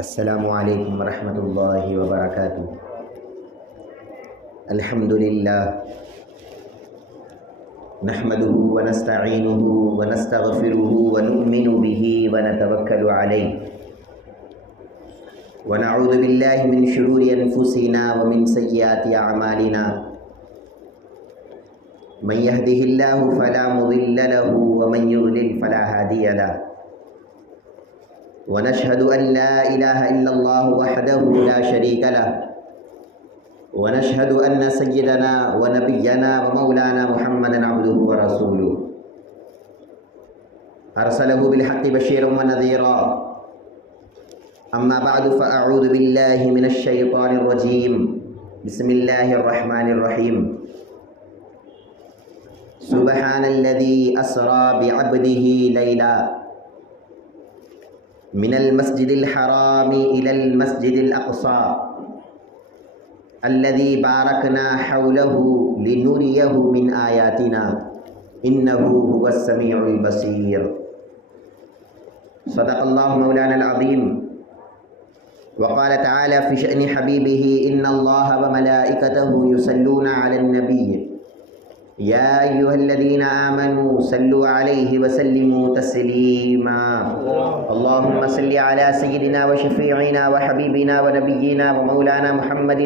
السلام علیکم ورحمۃ اللہ وبرکاتہ۔ الحمدللہ نحمده ونستعینه ونستغفره ونؤمن به ونتوکل علیہ ونعوذ باللہ من شرور انفسنا ومن سیئات اعمالنا من يهده الله فلا مضل له ومن يضلل فلا هادي له ونشهد أن لا إله إلا الله وحده لا شريك له ونشهد أن سيدنا ونبينا ومولانا محمدا عبده ورسوله أرسله بالحق بشيرا ونذيرا أما بعد فأعوذ بالله من الشيطان الرجيم بسم الله الرحمن الرحيم سبحان الذي أسرى بعبده ليلا من المسجد الحرام إلى المسجد الأقصى الذي باركنا حوله لنريه من آياتنا إنه هو السميع البصير صدق الله مولانا العظيم وقال تعالى في شأن حبيبه إن الله وملائكته يصلون على النبي يا أيها الذين آمنوا صلوا عليه وسلموا تسليما اللهم صل على سيدنا وشفيعنا وحبيبنا ونبينا ومولانا محمد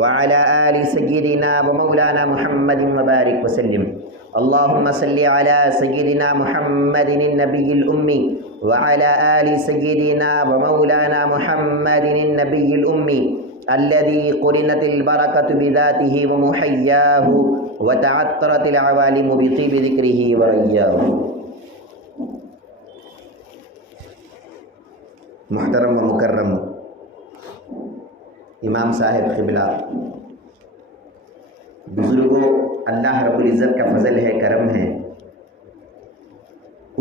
وعلى آل سيدنا ومولانا محمد وبارك وسلم اللهم صل على سيدنا محمد النبي الأمي وعلى آل سيدنا ومولانا محمد النبي الأمي الذي قرنت البركة بذاته ومحياه وتعطرت العوالم بطيب ذكره ورياه۔ محترم و مکرم امام صاحب قبلہ، بزرگوں، اللہ رب العزت کا فضل ہے، کرم ہے،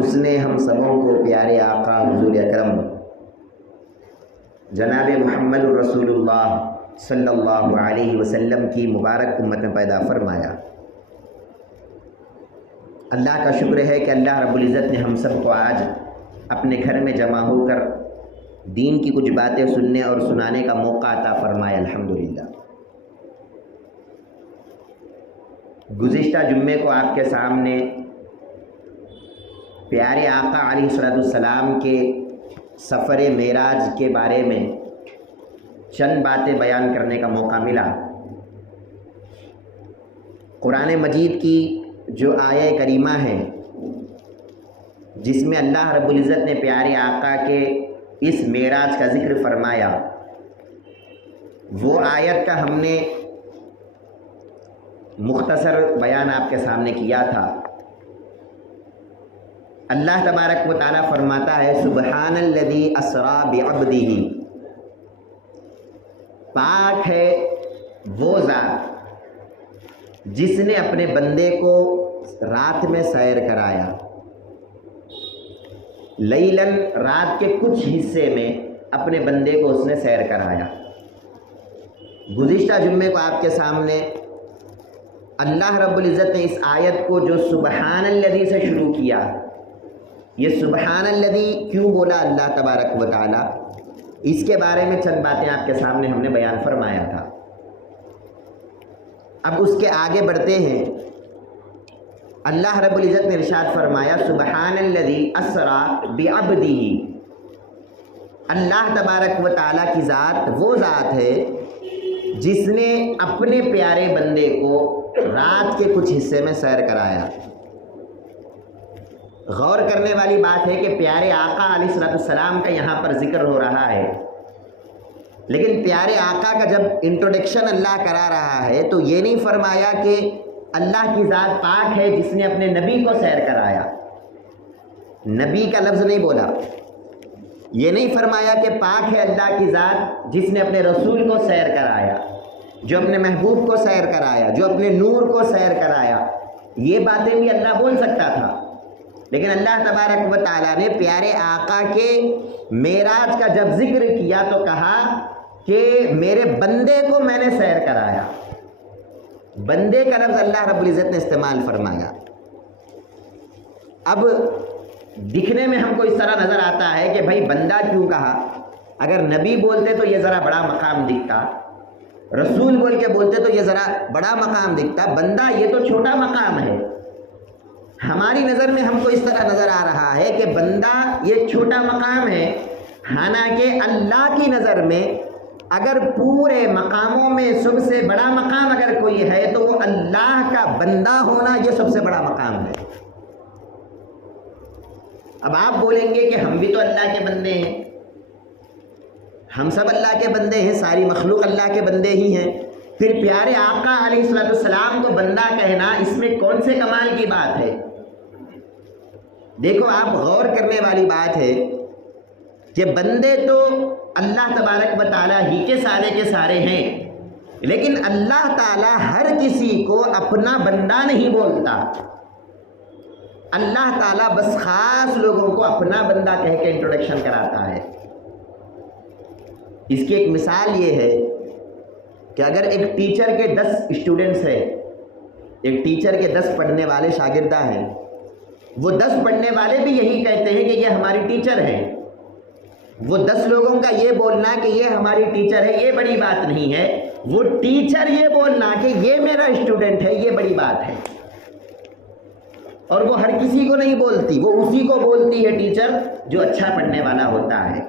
اس نے ہم سبوں کو پیارے آقا حضور اکرم جناب محمد رسول اللہ صلی اللہ علیہ وسلم کی مبارک امت میں پیدا فرمایا۔ اللہ کا شکر ہے کہ اللہ رب العزت نے ہم سب کو آج اپنے گھر میں جمع ہو کر دین کی کچھ باتیں سننے اور سنانے کا موقع عطا فرمایا، الحمدللہ۔ گزشتہ جمعے کو آپ کے سامنے پیارے آقا علیہ السلام کے سفر معراج کے بارے میں چند باتیں بیان کرنے کا موقع ملا۔ قرآن مجید کی جو آیہ کریمہ ہے جس میں اللہ رب العزت نے پیارے آقا کے اس معراج کا ذکر فرمایا، وہ آیت کا ہم نے مختصر بیان آپ کے سامنے کیا تھا۔ اللہ تبارک و تعالیٰ فرماتا ہے سبحان الذی اسری بعبدہ، پاک ہے وہ ذات جس نے اپنے بندے کو رات میں سیر کرایا، لیلاً، رات کے کچھ حصے میں اپنے بندے کو اس نے سیر کرایا۔ گزشتہ جمعے کو آپ کے سامنے اللہ رب العزت نے اس آیت کو جو سبحان الذی سے شروع کیا، یہ سبحان الذی کیوں بولا اللہ تبارک و تعالی، اس کے بارے میں چند باتیں آپ کے سامنے ہم نے بیان فرمایا تھا۔ اب اس کے آگے بڑھتے ہیں۔ اللہ رب العزت نے ارشاد فرمایا سبحان الذی اسری بعبدہ، اللہ تبارک و تعالیٰ کی ذات وہ ذات ہے جس نے اپنے پیارے بندے کو رات کے کچھ حصے میں سیر کرایا۔ غور کرنے والی بات ہے کہ پیارے آقا علیہ السلام کا یہاں پر ذکر ہو رہا ہے، لیکن پیارے آقا کا جب انٹروڈکشن اللہ کرا رہا ہے تو یہ نہیں فرمایا کہ اللہ کی ذات پاک ہے جس نے اپنے نبی کو سیر کرایا، نبی کا لفظ نہیں بولا۔ یہ نہیں فرمایا کہ پاک ہے اللہ کی ذات جس نے اپنے رسول کو سیر کرایا، جو اپنے محبوب کو سیر کرایا، جو اپنے نور کو سیر کرایا۔ یہ باتیں بھی اللہ بول سکتا تھا، لیکن اللہ تبارک و تعالیٰ نے پیارے آقا کے معراج کا جب ذکر کیا تو کہا کہ میرے بندے کو میں نے سیر کرایا۔ بندے کا لفظ اللہ رب العزت نے استعمال فرمایا۔ اب دکھنے میں ہم کو اس طرح نظر آتا ہے کہ بھائی بندہ کیوں کہا، اگر نبی بولتے تو یہ ذرا بڑا مقام دکھتا، رسول بول کے بولتے تو یہ ذرا بڑا مقام دکھتا، بندہ یہ تو چھوٹا مقام ہے۔ ہماری نظر میں ہم کو اس طرح نظر آ رہا ہے کہ بندہ یہ چھوٹا مقام ہے، حالانکہ اللہ کی نظر میں اگر پورے مقاموں میں سب سے بڑا مقام اگر کوئی ہے تو وہ اللہ کا بندہ ہونا یہ سب سے بڑا مقام ہے۔ اب آپ بولیں گے کہ ہم بھی تو اللہ کے بندے ہیں، ہم سب اللہ کے بندے ہیں، ساری مخلوق اللہ کے بندے ہی ہیں، پھر پیارے آقا علیہ السلام کو بندہ کہنا اس میں کون سے کمال کی بات ہے؟ دیکھو آپ غور کرنے والی بات ہے کہ بندے تو اللہ تبارک و تعالیٰ ہی کے سارے ہیں، لیکن اللہ تعالیٰ ہر کسی کو اپنا بندہ نہیں بولتا۔ اللہ تعالیٰ بس خاص لوگوں کو اپنا بندہ کہہ کے انٹروڈکشن کراتا ہے۔ اس کی ایک مثال یہ ہے کہ اگر ایک ٹیچر کے 10 اسٹوڈنٹس ہیں، ایک ٹیچر کے 10 پڑھنے والے شاگردہ ہیں، وہ 10 پڑھنے والے بھی یہی کہتے ہیں کہ یہ ہماری ٹیچر ہے، وہ 10 لوگوں کا یہ بولنا کہ یہ ہماری ٹیچر ہے یہ بڑی بات نہیں ہے، وہ ٹیچر یہ بولنا کہ یہ میرا اسٹوڈنٹ ہے یہ بڑی بات ہے۔ اور وہ ہر کسی کو نہیں بولتی، وہ اسی کو بولتی ہے ٹیچر جو اچھا پڑھنے والا ہوتا ہے،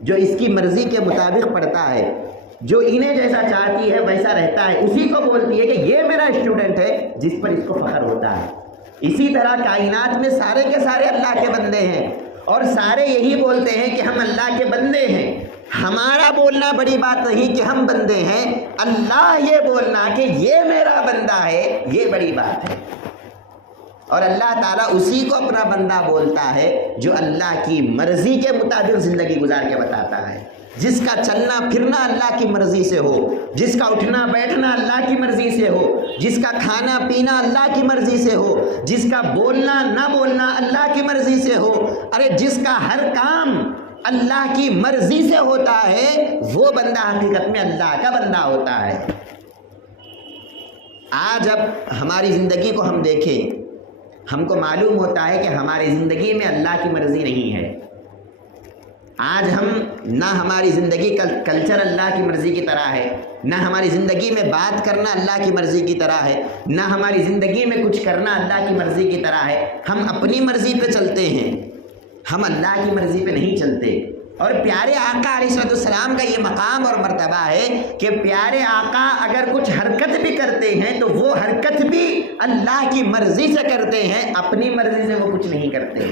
جو اس کی مرضی کے مطابق پڑھتا ہے، جو انہیں جیسا چاہتی ہے ویسا رہتا ہے، اسی کو بولتی ہے کہ یہ میرا اسٹوڈنٹ ہے جس پر اس کو فخر ہوتا ہے۔ اسی طرح کائنات میں سارے کے سارے اللہ کے بندے ہیں اور سارے یہی بولتے ہیں کہ ہم اللہ کے بندے ہیں۔ ہمارا بولنا بڑی بات نہیں کہ ہم بندے ہیں، اللہ یہ بولنا کہ یہ میرا بندہ ہے یہ بڑی بات ہے۔ اور اللہ تعالیٰ اسی کو اپنا بندہ بولتا ہے جو اللہ کی مرضی کے مطابق زندگی گزار کے بتاتا ہے، جس کا چلنا پھرنا اللہ کی مرضی سے ہو، جس کا اٹھنا بیٹھنا اللہ کی مرضی سے ہو، جس کا کھانا پینا اللہ کی مرضی سے ہو، جس کا بولنا نہ بولنا اللہ کی مرضی سے ہو، ارے جس کا ہر کام اللہ کی مرضی سے ہوتا ہے وہ بندہ حقیقت میں اللہ کا بندہ ہوتا ہے۔ آج اب ہماری زندگی کو ہم دیکھیں، ہم کو معلوم ہوتا ہے کہ ہماری زندگی میں اللہ کی مرضی نہیں ہے۔ آج ہم نہ ہماری زندگی کا کلچر اللہ کی مرضی کی طرح ہے، نہ ہماری زندگی میں بات کرنا اللہ کی مرضی کی طرح ہے، نہ ہماری زندگی میں کچھ کرنا اللہ کی مرضی کی طرح ہے۔ ہم اپنی مرضی پہ چلتے ہیں، ہم اللہ کی مرضی پہ نہیں چلتے۔ اور پیارے آقا علیہ السلام کا یہ مقام اور مرتبہ ہے کہ پیارے آقا اگر کچھ حرکت بھی کرتے ہیں تو وہ حرکت بھی اللہ کی مرضی سے کرتے ہیں، اپنی مرضی سے وہ کچھ نہیں کرتے۔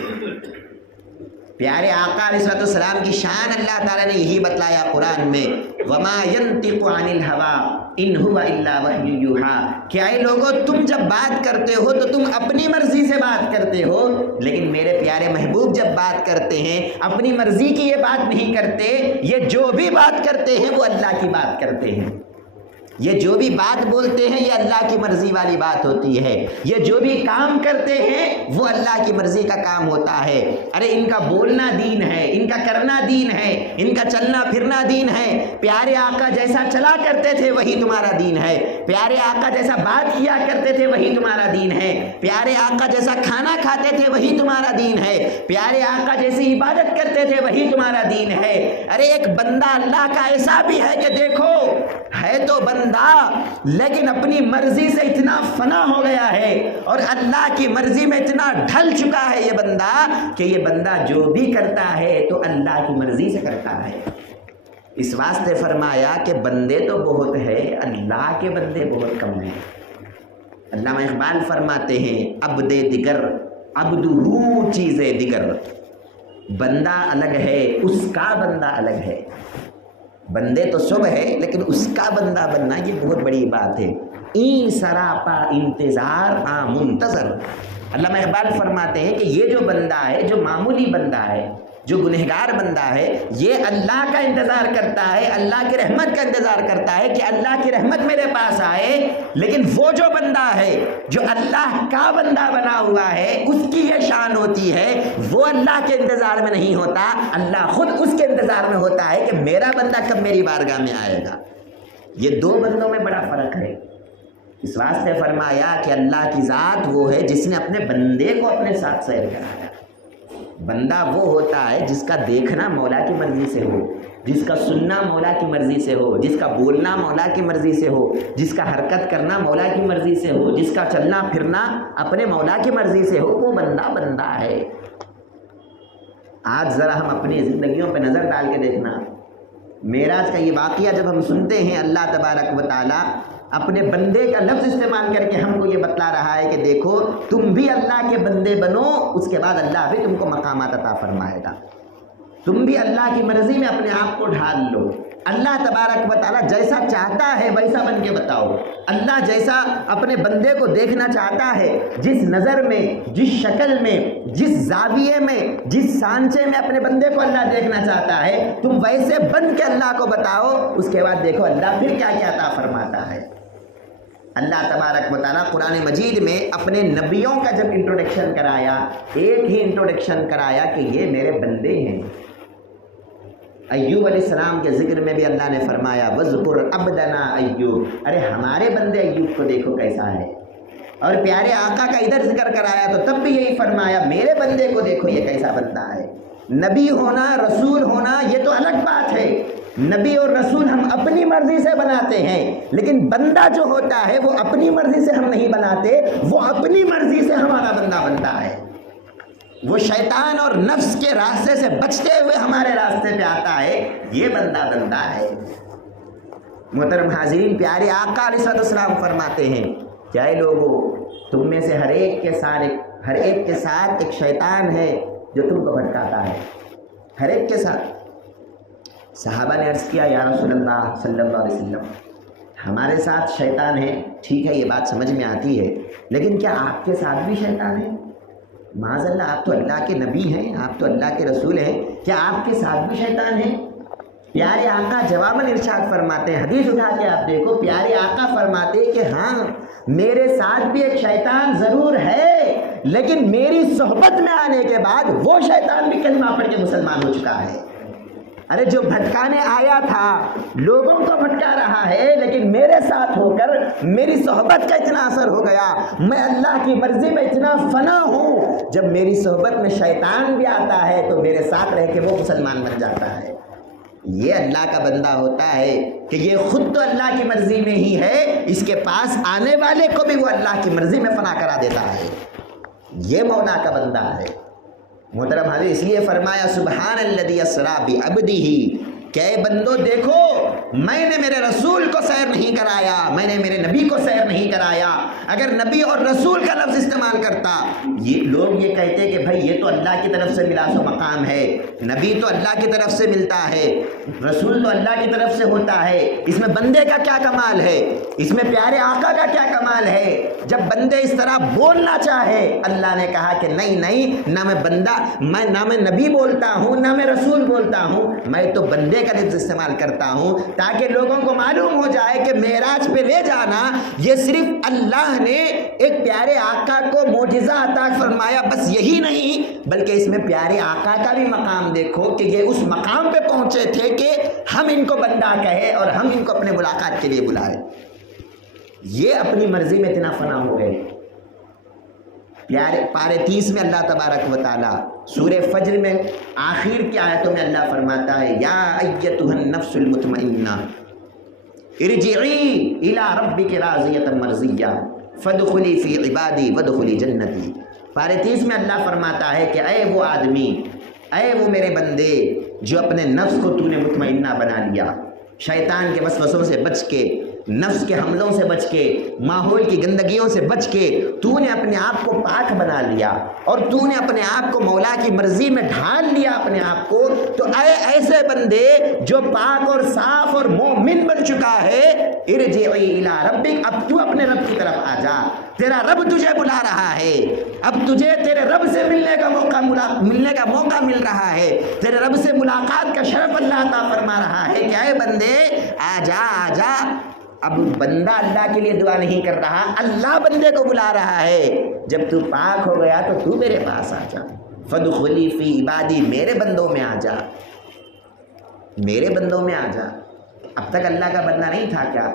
پیارے آقا علیہ السلام کی شان اللہ تعالیٰ نے یہی بتلایا قرآن میں، وَمَا يَنْطِقُ عَنِ الْهَوَىٰ إِنْ هُوَ إِلَّا وَحْيٌ يُوحَىٰ۔ کیا اے لوگوں تم جب بات کرتے ہو تو تم اپنی مرضی سے بات کرتے ہو، لیکن میرے پیارے محبوب جب بات کرتے ہیں اپنی مرضی کی یہ بات نہیں کرتے، یہ جو بھی بات کرتے ہیں وہ اللہ کی بات کرتے ہیں، یہ جو بھی بات بولتے ہیں یہ اللہ کی مرضی والی بات ہوتی ہے، یہ جو بھی کام کرتے ہیں وہ اللہ کی مرضی کا کام ہوتا ہے۔ ارے ان کا بولنا دین ہے، ان کا کرنا دین ہے، ان کا چلنا پھرنا دین ہے۔ پیارے آقا جیسا چلا کرتے تھے وہی تمہارا دین ہے، پیارے آقا جیسا بات کیا کرتے تھے وہی تمہارا دین ہے، پیارے آقا جیسا کھانا کھاتے تھے وہی تمہارا دین ہے، پیارے آقا جیسی عبادت کرتے تھے وہی تمہارا دین ہے۔ ارے ایک بندہ اللہ کا ایسا بھی ہے کہ دیکھو ہے تو بندہ لیکن اپنی مرضی سے اتنا فنا ہو گیا ہے اور اللہ کی مرضی میں اتنا ڈھل چکا ہے یہ بندہ کہ یہ بندہ جو بھی کرتا ہے تو اللہ کی مرضی سے کرتا ہے۔ اس واسطے فرمایا کہ بندے تو بہت ہے، اللہ کے بندے بہت کم ہیں۔ علامہ اقبال فرماتے ہیں عبد دیگر عبدہو چیز دیگر، بندہ الگ ہے اس کا بندہ الگ ہے۔ بندے تو سب ہے لیکن اس کا بندہ بننا یہ بہت بڑی بات ہے۔ این سراپا انتظار آ منتظر، علامہ اقبال فرماتے ہیں کہ یہ جو بندہ ہے، جو معمولی بندہ ہے، جو گنہگار بندہ ہے، یہ اللہ کا انتظار کرتا ہے، اللہ کی رحمت کا انتظار کرتا ہے کہ اللہ کی رحمت میرے پاس آئے، لیکن وہ جو بندہ ہے جو اللہ کا بندہ بنا ہوا ہے اس کی یہ شان ہوتی ہے، وہ اللہ کے انتظار میں نہیں ہوتا، اللہ خود اس کے انتظار میں ہوتا ہے کہ میرا بندہ کب میری بارگاہ میں آئے گا۔ یہ دو بندوں میں بڑا فرق ہے۔ اس واسطے فرمایا کہ اللہ کی ذات وہ ہے جس نے اپنے بندے کو اپنے ساتھ سیر کرایا۔ بندہ وہ ہوتا ہے جس کا دیکھنا مولا کی مرضی سے ہو، جس کا سننا مولا کی مرضی سے ہو، جس کا بولنا مولا کی مرضی سے ہو، جس کا حرکت کرنا مولا کی مرضی سے ہو، جس کا چلنا پھرنا اپنے مولا کی مرضی سے ہو، وہ بندہ بندہ ہے۔ آج ذرا ہم اپنی زندگیوں پہ نظر ڈال کے دیکھنا، معراج کا یہ واقعہ جب ہم سنتے ہیں، اللہ تبارک و تعالیٰ اپنے بندے کا لفظ استعمال کر کے ہم کو یہ بتلا رہا ہے کہ دیکھو تم بھی اللہ کے بندے بنو، اس کے بعد اللہ بھی تم کو مقامات عطا فرمائے گا۔ تم بھی اللہ کی مرضی میں اپنے آپ کو ڈھال لو۔ اللہ تبارک و تعالیٰ جیسا چاہتا ہے ویسا بن کے بتاؤ۔ اللہ جیسا اپنے بندے کو دیکھنا چاہتا ہے، جس نظر میں، جس شکل میں، جس زاویے میں، جس سانچے میں اپنے بندے کو اللہ دیکھنا چاہتا ہے، تم ویسے بن کے اللہ کو بتاؤ، اس کے بعد دیکھو اللہ پھر کیا کیا عطا فرماتا ہے۔ اللہ تبارک و تعالیٰ قرآن مجید میں اپنے نبیوں کا جب انٹروڈکشن کرایا، ایک ہی انٹروڈکشن کرایا کہ یہ میرے بندے ہیں۔ ایوب علیہ السلام کے ذکر میں بھی اللہ نے فرمایا وَاذْكُرْ عَبْدَنَا ایوب، ارے ہمارے بندے ایوب کو دیکھو کیسا ہے۔ اور پیارے آقا کا ادھر ذکر کرایا تو تب بھی یہی فرمایا میرے بندے کو دیکھو یہ کیسا بندہ ہے۔ نبی ہونا، رسول ہونا یہ تو الگ بات ہے، نبی اور رسول ہم اپنی مرضی سے بناتے ہیں، لیکن بندہ جو ہوتا ہے وہ اپنی مرضی سے ہم نہیں بناتے، وہ اپنی مرضی سے ہمارا بندہ بنتا ہے۔ وہ شیطان اور نفس کے راستے سے بچتے ہوئے ہمارے راستے پہ آتا ہے، یہ بندہ بندہ ہے۔ محترم حاضرین، پیارے آقا علیہ السلام فرماتے ہیں کہ اے لوگو، تم میں سے ہر ایک کے ساتھ ایک شیطان ہے جو تم کو بھٹکاتا ہے، ہر ایک کے ساتھ۔ صحابہ نے عرض کیا یا رسول اللہ صلی اللہ علیہ وسلم، ہمارے ساتھ شیطان ہے، ٹھیک ہے یہ بات سمجھ میں آتی ہے، لیکن کیا آپ کے ساتھ بھی شیطان ہے؟ معاذ اللہ، آپ تو اللہ کے نبی ہیں، آپ تو اللہ کے رسول ہیں، کیا آپ کے ساتھ بھی شیطان ہے؟ پیارے آقا جواباً ارشاد فرماتے ہیں، حدیث اٹھا کے آپ دیکھو، پیارے آقا فرماتے کہ ہاں میرے ساتھ بھی ایک شیطان ضرور ہے، لیکن میری صحبت میں آنے کے بعد وہ شیطان بھی کلمہ پڑھ کے مسلمان ہو چکا ہے۔ ارے جو بھٹکانے آیا تھا، لوگوں کو بھٹکا رہا ہے، لیکن میرے ساتھ ہو کر میری صحبت کا اتنا اثر ہو گیا، میں اللہ کی مرضی میں اتنا فنا ہوں، جب میری صحبت میں شیطان بھی آتا ہے تو میرے ساتھ رہ کے وہ مسلمان بن جاتا ہے۔ یہ اللہ کا بندہ ہوتا ہے کہ یہ خود تو اللہ کی مرضی میں ہی ہے، اس کے پاس آنے والے کو بھی وہ اللہ کی مرضی میں فنا کرا دیتا ہے، یہ مولا کا بندہ ہے۔ محترم حضرت، اس لیے فرمایا سبحان الذی اسریٰ بعبدہ، کہ اے بندو دیکھو میں نے میرے رسول کو سیر نہیں کرایا، میں نے میرے نبی کو سیر نہیں کرایا۔ اگر نبی اور رسول کا لفظ استعمال کرتا، یہ لوگ یہ کہتے کہ بھائی یہ تو اللہ کی طرف سے ملا سو مقام ہے، نبی تو اللہ کی طرف سے ملتا ہے، رسول تو اللہ کی طرف سے ہوتا ہے، اس میں بندے کا کیا کمال ہے، اس میں پیارے آقا کا کیا کمال ہے؟ جب بندے اس طرح بولنا چاہے، اللہ نے کہا کہ نہیں، نہ میں بندہ، نہ میں نبی بولتا ہوں، نہ میں رسول بولتا ہوں، میں تو بندے کا لفظ استعمال کرتا ہوں، تاکہ لوگوں کو معلوم ہو جائے کہ معراج پہ لے جانا یہ صرف اللہ نے ایک پیارے آقا کو معجزہ عطا فرمایا، بس یہی نہیں، بلکہ اس میں پیارے آقا کا بھی مقام دیکھو کہ یہ اس مقام پہ پہنچے تھے کہ ہم ان کو بندہ کہے اور ہم ان کو اپنے ملاقات کے لیے بلائے۔ یہ اپنی مرضی میں اتنا فنا ہو گئے۔ پارے 30 میں اللہ تبارک و تعالیٰ سورہ فجر میں آخر کی آیتوں میں اللہ فرماتا ہے یا ایتھا النفس المطمئنہ ارجعی الی ربک راضیۃ مرضیہ فادخلی فی عبادی وادخلی جنتی۔ پارے 30 میں اللہ فرماتا ہے کہ اے وہ آدمی، اے وہ میرے بندے جو اپنے نفس کو تو نے مطمئنہ بنا لیا، شیطان کے وسوسوں سے بچ کے، نفس کے حملوں سے بچ کے، ماحول کی گندگیوں سے بچ کے تو نے اپنے آپ کو پاک بنا لیا اور تو نے اپنے آپ کو مولا کی مرضی میں ڈھال لیا اپنے آپ کو، تو اے ایسے بندے جو پاک اور صاف اور مومن بن چکا ہے، ارجعی الی ربک، اب تو اپنے رب کی طرف آ جا، تیرا رب تجھے بلا رہا ہے، اب تجھے تیرے رب سے ملنے کا موقع مل رہا ہے، تیرے رب سے ملاقات کا شرف اللہ عطا فرما رہا ہے کہ اے بندے آ جا۔ اب بندہ اللہ کے لیے دعا نہیں کر رہا، اللہ بندے کو بلا رہا ہے، جب تو پاک ہو گیا تو تو میرے پاس آ جا، فادخلی فی عبادی، میرے بندوں میں آ جا، میرے بندوں میں آ جا۔ اب تک اللہ کا بندہ نہیں تھا کیا؟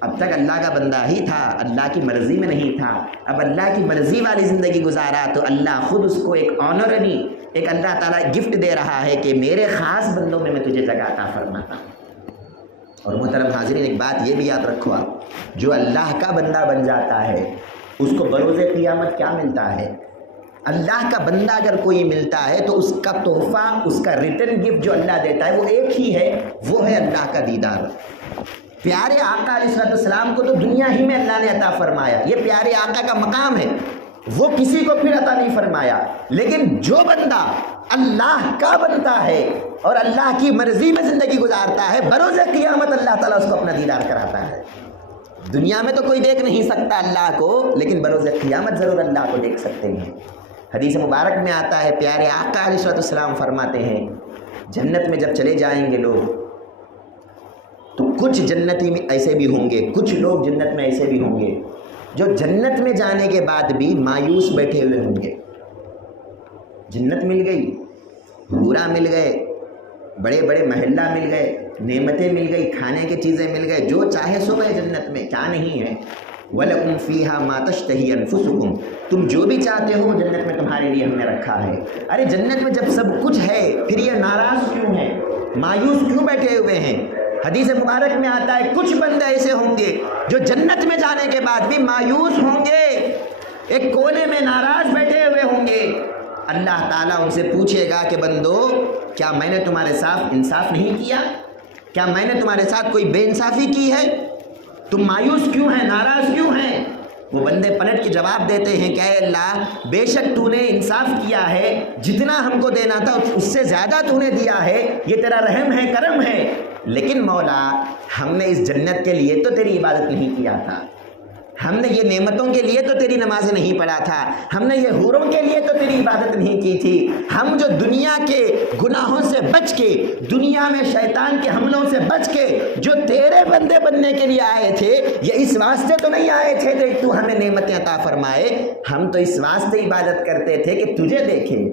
اب تک اللہ کا بندہ ہی تھا، اللہ کی مرضی میں نہیں تھا۔ اب اللہ کی مرضی والی زندگی گزارا تو اللہ خود اس کو ایک آنرری، ایک اللہ تعالیٰ گفٹ دے رہا ہے کہ میرے خاص بندوں میں تجھے جگہ عطا فرماتا ہوں۔ اور محترم حاضرین، ایک بات یہ بھی یاد رکھو آپ، جو اللہ کا بندہ بن جاتا ہے اس کو بروز قیامت کیا ملتا ہے؟ اللہ کا بندہ اگر کوئی ملتا ہے تو اس کا تحفہ، اس کا ریٹرن گفٹ جو اللہ دیتا ہے وہ ایک ہی ہے، وہ ہے اللہ کا دیدار۔ پیارے آقا علیہ السلام کو تو دنیا ہی میں اللہ نے عطا فرمایا، یہ پیارے آقا کا مقام ہے، وہ کسی کو پھر عطا نہیں فرمایا۔ لیکن جو بندہ اللہ کا بنتا ہے اور اللہ کی مرضی میں زندگی گزارتا ہے، بروز قیامت اللہ تعالیٰ اس کو اپنا دیدار کراتا ہے۔ دنیا میں تو کوئی دیکھ نہیں سکتا اللہ کو، لیکن بروز قیامت ضرور اللہ کو دیکھ سکتے ہیں۔ حدیث مبارک میں آتا ہے، پیارے آقا علیہ السلام فرماتے ہیں جنت میں جب چلے جائیں گے لوگ تو کچھ جنتی میں ایسے بھی ہوں گے، کچھ لوگ جنت میں ایسے بھی ہوں گے جو جنت میں جانے کے بعد بھی مایوس بیٹھے ہوئے ہوں گے۔ جنت مل گئی، حورا مل گئے، بڑے بڑے محلہ مل گئے، نعمتیں مل گئی، کھانے کی چیزیں مل گئے، جو چاہے سو ہے جنت میں، کیا نہیں ہے؟ وَلَكُمْ فِيهَا مَا تَشْتَهِي أَنفُسُكُمْ، تم جو بھی چاہتے ہو جنت میں تمہارے لیے ہم نے رکھا ہے۔ ارے جنت میں جب سب کچھ ہے پھر یہ ناراض کیوں ہیں، مایوس کیوں بیٹھے ہوئے ہیں؟ حدیث مبارک میں آتا ہے کچھ بندے ایسے ہوں گے جو جنت میں جانے کے بعد بھی مایوس ہوں گے، ایک کونے میں ناراض بیٹھے ہوئے ہوں گے۔ اللہ تعالیٰ ان سے پوچھے گا کہ بندو، کیا میں نے تمہارے ساتھ انصاف نہیں کیا؟ کیا میں نے تمہارے ساتھ کوئی بے انصافی کی ہے؟ تم مایوس کیوں ہیں، ناراض کیوں ہیں؟ وہ بندے پلٹ کے جواب دیتے ہیں کہ اے اللہ، بے شک تو نے انصاف کیا ہے، جتنا ہم کو دینا تھا اس سے زیادہ تو نے دیا ہے، یہ تیرا رحم ہے، کرم ہے، لیکن مولا ہم نے اس جنت کے لیے تو تیری عبادت نہیں کیا تھا، ہم نے یہ نعمتوں کے لیے تو تیری نمازیں نہیں پڑھا تھا، ہم نے یہ حوروں کے لیے تو تیری عبادت نہیں کی تھی، ہم جو دنیا کے گناہوں سے بچ کے، دنیا میں شیطان کے حملوں سے بچ کے جو تیرے بندے بننے کے لیے آئے تھے، یہ اس واسطے تو نہیں آئے تھے کہ تو ہمیں نعمتیں عطا فرمائے، ہم تو اس واسطے عبادت کرتے تھے کہ تجھے دیکھیں۔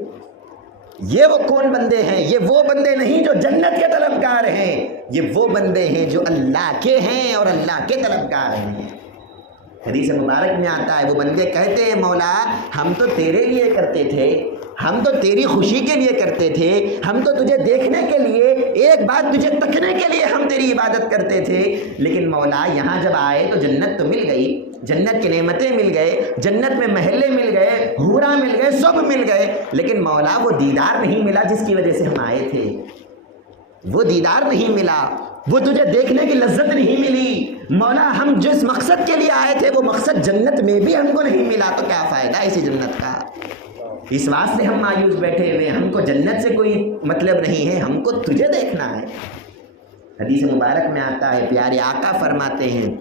یہ وہ کون بندے ہیں؟ یہ وہ بندے نہیں جو جنت کے طلبگار ہیں، یہ وہ بندے ہیں جو اللہ کے ہیں اور اللہ کے طلبگار ہیں۔ حدیث مبارک میں آتا ہے وہ بندے کہتے ہیں مولا ہم تو تیرے لیے کرتے تھے، ہم تو تیری خوشی کے لیے کرتے تھے، ہم تو تجھے دیکھنے کے لیے، ایک بات تجھے تکنے کے لیے ہم تیری عبادت کرتے تھے، لیکن مولا یہاں جب آئے تو جنت تو مل گئی، جنت کی نعمتیں مل گئے، جنت میں محلے مل گئے، حورا مل گئے، سب مل گئے، لیکن مولا وہ دیدار نہیں ملا جس کی وجہ سے ہم آئے تھے، وہ دیدار نہیں ملا، وہ تجھے دیکھنے کی لذت نہیں ملی، مولا ہم جس مقصد کے لیے آئے تھے وہ مقصد جنت میں بھی ہم کو نہیں ملا، تو کیا فائدہ اسی جنت کا؟ اس واسطے ہم مایوس بیٹھے ہوئے، ہم کو جنت سے کوئی مطلب نہیں ہے، ہم کو تجھے دیکھنا ہے۔ حدیث مبارک میں آتا ہے پیارے آقا فرماتے ہیں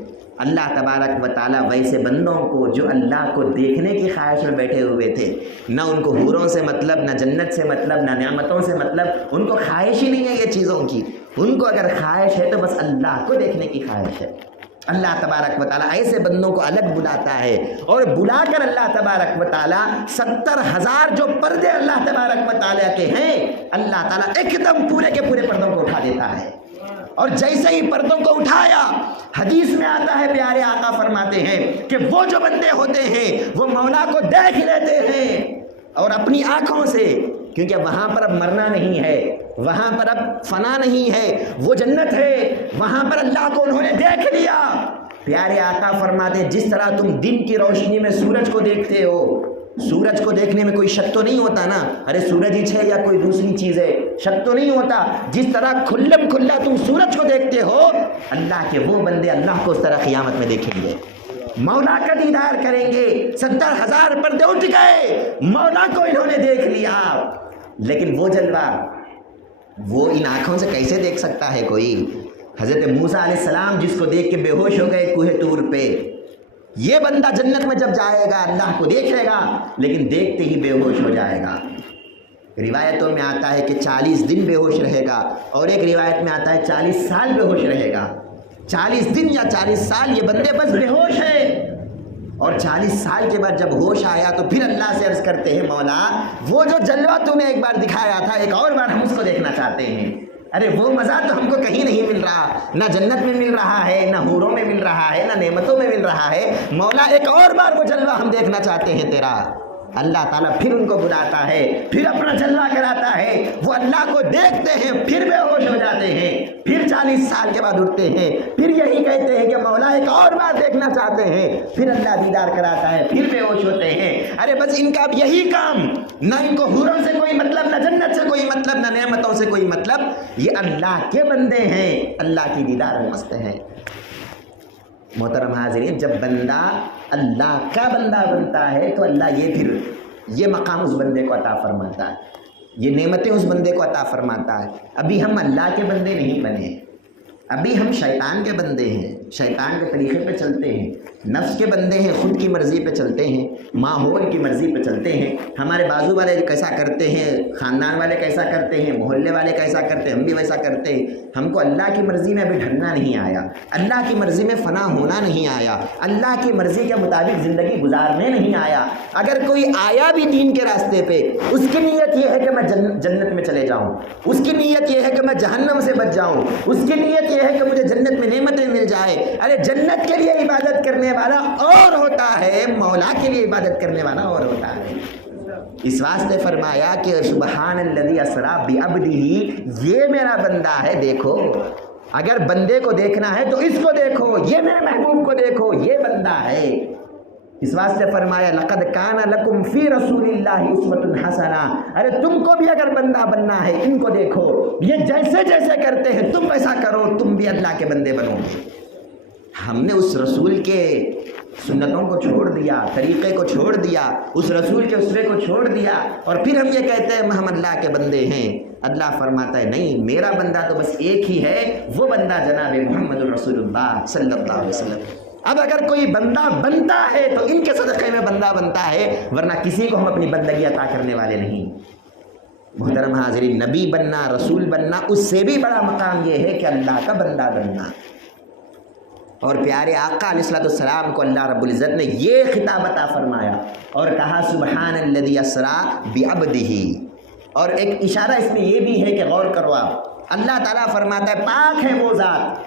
اللہ تبارک و تعالیٰ ویسے بندوں کو جو اللہ کو دیکھنے کی خواہش میں بیٹھے ہوئے تھے، نہ ان کو حوروں سے مطلب، نہ جنت سے مطلب، نہ نعمتوں سے مطلب، ان کو خواہش ہی نہیں ہے یہ چیزوں کی، ان کو اگر خواہش ہے تو بس اللہ کو دیکھنے کی خواہش ہے۔ اللہ تبارک و تعالیٰ ایسے بندوں کو الگ بلاتا ہے، اور بلا کر اللہ تبارک و تعالیٰ 70,000 جو پردے اللہ تبارک و تعالیٰ کے ہیں، اللہ تعالیٰ ایک دم پورے کے پورے پردوں کو اٹھا دیتا ہے، اور جیسے ہی پردوں کو اٹھایا، حدیث میں آتا ہے پیارے آقا فرماتے ہیں کہ وہ جو بندے ہوتے ہیں وہ مولا کو دیکھ لیتے ہیں، اور اپنی آنکھوں سے، کیونکہ وہاں پر اب مرنا نہیں ہے، وہاں پر اب فنا نہیں ہے، وہ جنت ہے، وہاں پر اللہ کو انہوں نے دیکھ لیا۔ پیارے آقا فرماتے ہیں جس طرح تم دن کی روشنی میں سورج کو دیکھتے ہو، سورج کو دیکھنے میں کوئی شک تو نہیں ہوتا نا، ارے سورج ہی ہے یا کوئی دوسری چیز ہے، شک تو نہیں ہوتا، جس طرح کھلم کھلا تم سورج کو دیکھتے ہو، اللہ کے وہ بندے اللہ کو اس طرح قیامت میں دیکھیں گے، مولا کا دیدار کریں گے۔ 70,000 پردے اٹھ گئے، مولا کو انہوں نے دیکھ لیا، لیکن وہ جلوہ وہ ان آنکھوں سے کیسے دیکھ سکتا ہے کوئی؟ حضرت موسیٰ علیہ السلام جس کو دیکھ کے بے ہوش ہو گئے کوہ طور پہ، یہ بندہ جنت میں جب جائے گا اللہ کو دیکھے گا، لیکن دیکھتے ہی بے ہوش ہو جائے گا۔ روایتوں میں آتا ہے کہ 40 دن بے ہوش رہے گا، اور ایک روایت میں آتا ہے 40 سال بے ہوش رہے گا۔ 40 دن یا 40 سال یہ بندے بس بے ہوش ہیں، اور 40 سال کے بعد جب ہوش آیا تو پھر اللہ سے عرض کرتے ہیں مولا وہ جو جلوہ تو نے ایک بار دکھایا تھا، ایک اور بار ہم اس کو دیکھنا چاہتے ہیں۔ ارے وہ مزہ تو ہم کو کہیں نہیں مل رہا، نہ جنت میں مل رہا ہے، نہ حوروں میں مل رہا ہے، نہ نعمتوں میں مل رہا ہے، مولا ایک اور بار وہ جلوہ ہم دیکھنا چاہتے ہیں تیرا۔ اللہ تعالیٰ پھر ان کو بلاتا ہے، پھر اپنا جلوہ کراتا ہے، وہ اللہ کو دیکھتے ہیں، پھر بے ہوش ہو جاتے ہیں، پھر 40 سال کے بعد اٹھتے ہیں، پھر یہی کہتے ہیں کہ مولا ایک اور بار دیکھنا چاہتے ہیں، پھر اللہ دیدار کراتا ہے، پھر بے ہوش ہوتے ہیں۔ ارے بس ان کا اب یہی کام، نہ ان کو حوروں سے کوئی مطلب، نہ جنت سے کوئی مطلب، نہ نعمتوں سے کوئی مطلب، یہ اللہ کے بندے ہیں، اللہ کی دیدار میں مست ہیں۔ محترم حاضرین، جب بندہ اللہ کا بندہ بنتا ہے تو اللہ یہ مقام اس بندے کو عطا فرماتا ہے، یہ نعمتیں اس بندے کو عطا فرماتا ہے۔ ابھی ہم اللہ کے بندے نہیں بنے، ابھی ہم شیطان کے بندے ہیں، شیطان کے طریقے پہ چلتے ہیں، نفس کے بندے ہیں، خود کی مرضی پہ چلتے ہیں، ماحول کی مرضی پہ چلتے ہیں۔ ہمارے بازو والے کیسا کرتے ہیں، خاندان والے کیسا کرتے ہیں، محلے والے کیسا کرتے ہیں، ہم بھی ویسا کرتے ہیں۔ ہم کو اللہ کی مرضی میں ابھی ڈھلنا نہیں آیا، اللہ کی مرضی میں فنا ہونا نہیں آیا، اللہ کی مرضی کے مطابق زندگی گزارنے نہیں آیا۔ اگر کوئی آیا بھی دین کے راستے پہ، اس کی نیت یہ ہے کہ میں جنت میں چلے جاؤں، اس کی نیت یہ ہے کہ میں جہنم سے بچ جاؤں، اس کی نیت یہ ہے کہ مجھے جنت میں نعمتیں مل جائے۔ ارے جنت کے لیے عبادت کرنے والا اور ہوتا ہے، مولا کے لیے عبادت کرنے والا اور ہوتا ہے۔ اس واسطے فرمایا کہ سبحان الذی اسری بعبدہ، یہ میرا بندہ ہے، دیکھو۔ اگر بندے کو دیکھنا ہے تو اس کو دیکھو، یہ میرے محبوب کو دیکھو، یہ بندہ ہے۔ اس واسطے فرمایا لقد کان لکم فی رسول اللہ اسوۃ حسنہ، ارے تم کو بھی اگر بندہ بننا ہے ان کو دیکھو، یہ جیسے جیسے کرتے ہیں تم ویسا کرو، تم بھی اللہ کے بندے بنو گے۔ ہم نے اس رسول کے سنتوں کو چھوڑ دیا، طریقے کو چھوڑ دیا، اس رسول کے اسرے کو چھوڑ دیا، اور پھر ہم یہ کہتے ہیں ہم اللہ کے بندے ہیں۔ اللہ فرماتا ہے نہیں، میرا بندہ تو بس ایک ہی ہے، وہ بندہ جناب محمد رسول اللہ صلی اللہ علیہ وسلم۔ اب اگر کوئی بندہ بنتا ہے تو ان کے صدقے میں بندہ بنتا ہے، ورنہ کسی کو ہم اپنی بندگی عطا کرنے والے نہیں۔ محترم حاضرین، نبی بننا، رسول بننا، اس سے بھی بڑا مقام یہ ہے کہ اللہ کا بندہ بننا۔ اور پیارے آقا علیہ الصلوۃ والسلام کو اللہ رب العزت نے یہ خطاب عطا فرمایا اور کہا سبحان الذی اسری بعبدہ۔ اور ایک اشارہ اس میں یہ بھی ہے کہ غور کرو آپ، اللہ تعالیٰ فرماتا ہے پاک ہے وہ ذات۔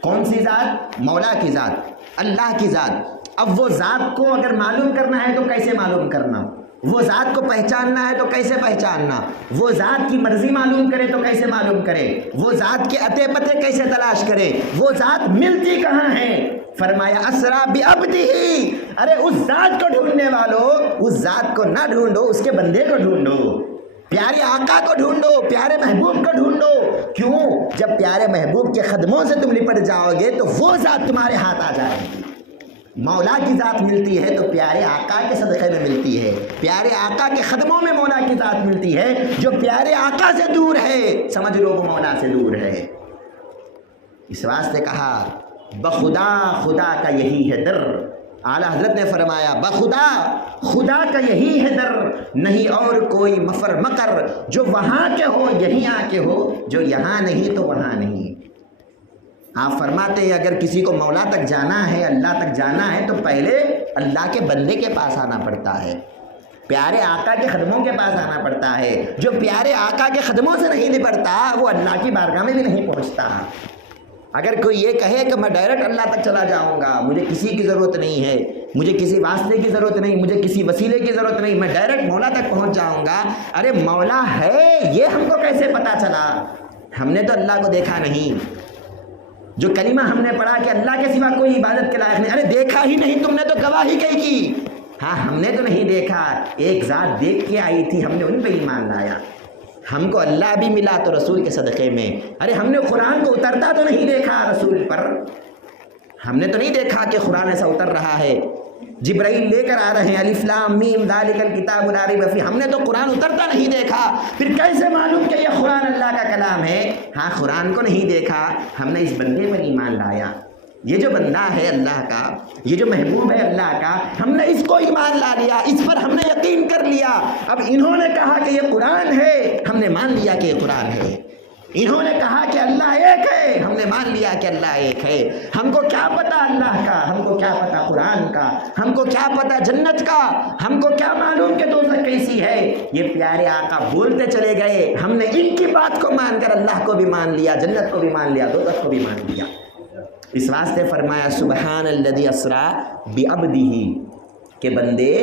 کون سی ذات؟ مولا کی ذات، اللہ کی ذات۔ اب وہ ذات کو اگر معلوم کرنا ہے تو کیسے معلوم کرنا؟ وہ ذات کو پہچاننا ہے تو کیسے پہچاننا؟ وہ ذات کی مرضی معلوم کرے تو کیسے معلوم کرے؟ وہ ذات کے عطے پتے کیسے تلاش کرے؟ وہ ذات ملتی کہاں ہے؟ فرمایا اسری بعبدہ، ارے اس ذات کو ڈھونڈنے والوں، اس ذات کو نہ ڈھونڈو، اس کے بندے کو ڈھونڈو، پیارے آقا کو ڈھونڈو، پیارے محبوب کو ڈھونڈو۔ کیوں؟ جب پیارے محبوب کے قدموں سے تم لپٹ جاؤ گے تو وہ ذات تمہارے ہاتھ آ جائے گی۔ مولا کی ذات ملتی ہے تو پیارے آقا کے صدقے میں ملتی ہے، پیارے آقا کے قدموں میں مولا کی ذات ملتی ہے۔ جو پیارے آقا سے دور ہے سمجھ لو وہ مولا سے دور ہے۔ اس واسطے کہا بخدا، خدا کا یہی ہے در۔ اعلیٰ حضرت نے فرمایا بخدا، خدا کا یہی ہے در، نہیں اور کوئی مفر مکر، جو وہاں کے ہو یہیں آ کے ہو، جو یہاں نہیں تو وہاں نہیں۔ آپ فرماتے ہیں اگر کسی کو مولا تک جانا ہے، اللہ تک جانا ہے، تو پہلے اللہ کے بندے کے پاس آنا پڑتا ہے، پیارے آقا کے قدموں کے پاس آنا پڑتا ہے۔ جو پیارے آقا کے قدموں سے نہیں لپٹتا وہ اللہ کی بارگاہ میں بھی نہیں پہنچتا۔ اگر کوئی یہ کہے کہ میں ڈائریکٹ اللہ تک چلا جاؤں گا، مجھے کسی کی ضرورت نہیں ہے، مجھے کسی واسطے کی ضرورت نہیں، مجھے کسی وسیلے کی ضرورت نہیں، میں ڈائریکٹ مولا تک پہنچ جاؤں گا، ارے مولا ہے یہ ہم کو کیسے پتا چلا؟ ہم نے تو اللہ کو دیکھا نہیں۔ جو کلمہ ہم نے پڑھا کہ اللہ کے سوا کوئی عبادت کے لائق نہیں، ارے دیکھا ہی نہیں، تم نے تو گواہی کہی کی، ہاں ہم نے تو نہیں دیکھا، ایک ذات دیکھ کے آئی تھی، ہم نے ان پہ ایمان لایا۔ ہم کو اللہ بھی ملا تو رسول کے صدقے میں، ارے ہم نے قرآن کو اترتا تو نہیں دیکھا رسول پر، ہم نے تو نہیں دیکھا کہ قرآن ایسا اتر رہا ہے، جبرائیل لے کر آ رہے ہیں الف لام میم ذالک الکتاب لا ریب فیہ، ہم نے تو قرآن اترتا نہیں دیکھا، پھر کیسے معلوم کہ یہ قرآن اللہ کا کلام ہے؟ ہاں قرآن کو نہیں دیکھا، ہم نے اس بندے پر ایمان لایا۔ یہ جو بندہ ہے اللہ کا، یہ جو محبوب ہے اللہ کا، ہم نے اس کو ایمان لا لیا، اس پر ہم نے یقین کر لیا۔ اب انہوں نے کہا کہ یہ قرآن ہے، ہم نے مان لیا کہ یہ قرآن ہے۔ انہوں نے کہا کہ اللہ ایک ہے، ہم نے مان لیا کہ اللہ ایک ہے۔ ہم کو کیا پتا اللہ کا، ہم کو کیا پتا قرآن کا، ہم کو کیا پتا جنت کا، ہم کو کیا معلوم کہ دوزخ کیسی ہے؟ یہ پیارے آقا بولتے چلے گئے، ہم نے ان کی بات کو مان کر اللہ کو بھی مان لیا، جنت کو بھی مان لیا، دوزخ کو بھی مان لیا۔ اس واسطے فرمایا سبحان الذی اسری بعبدہ کہ بندے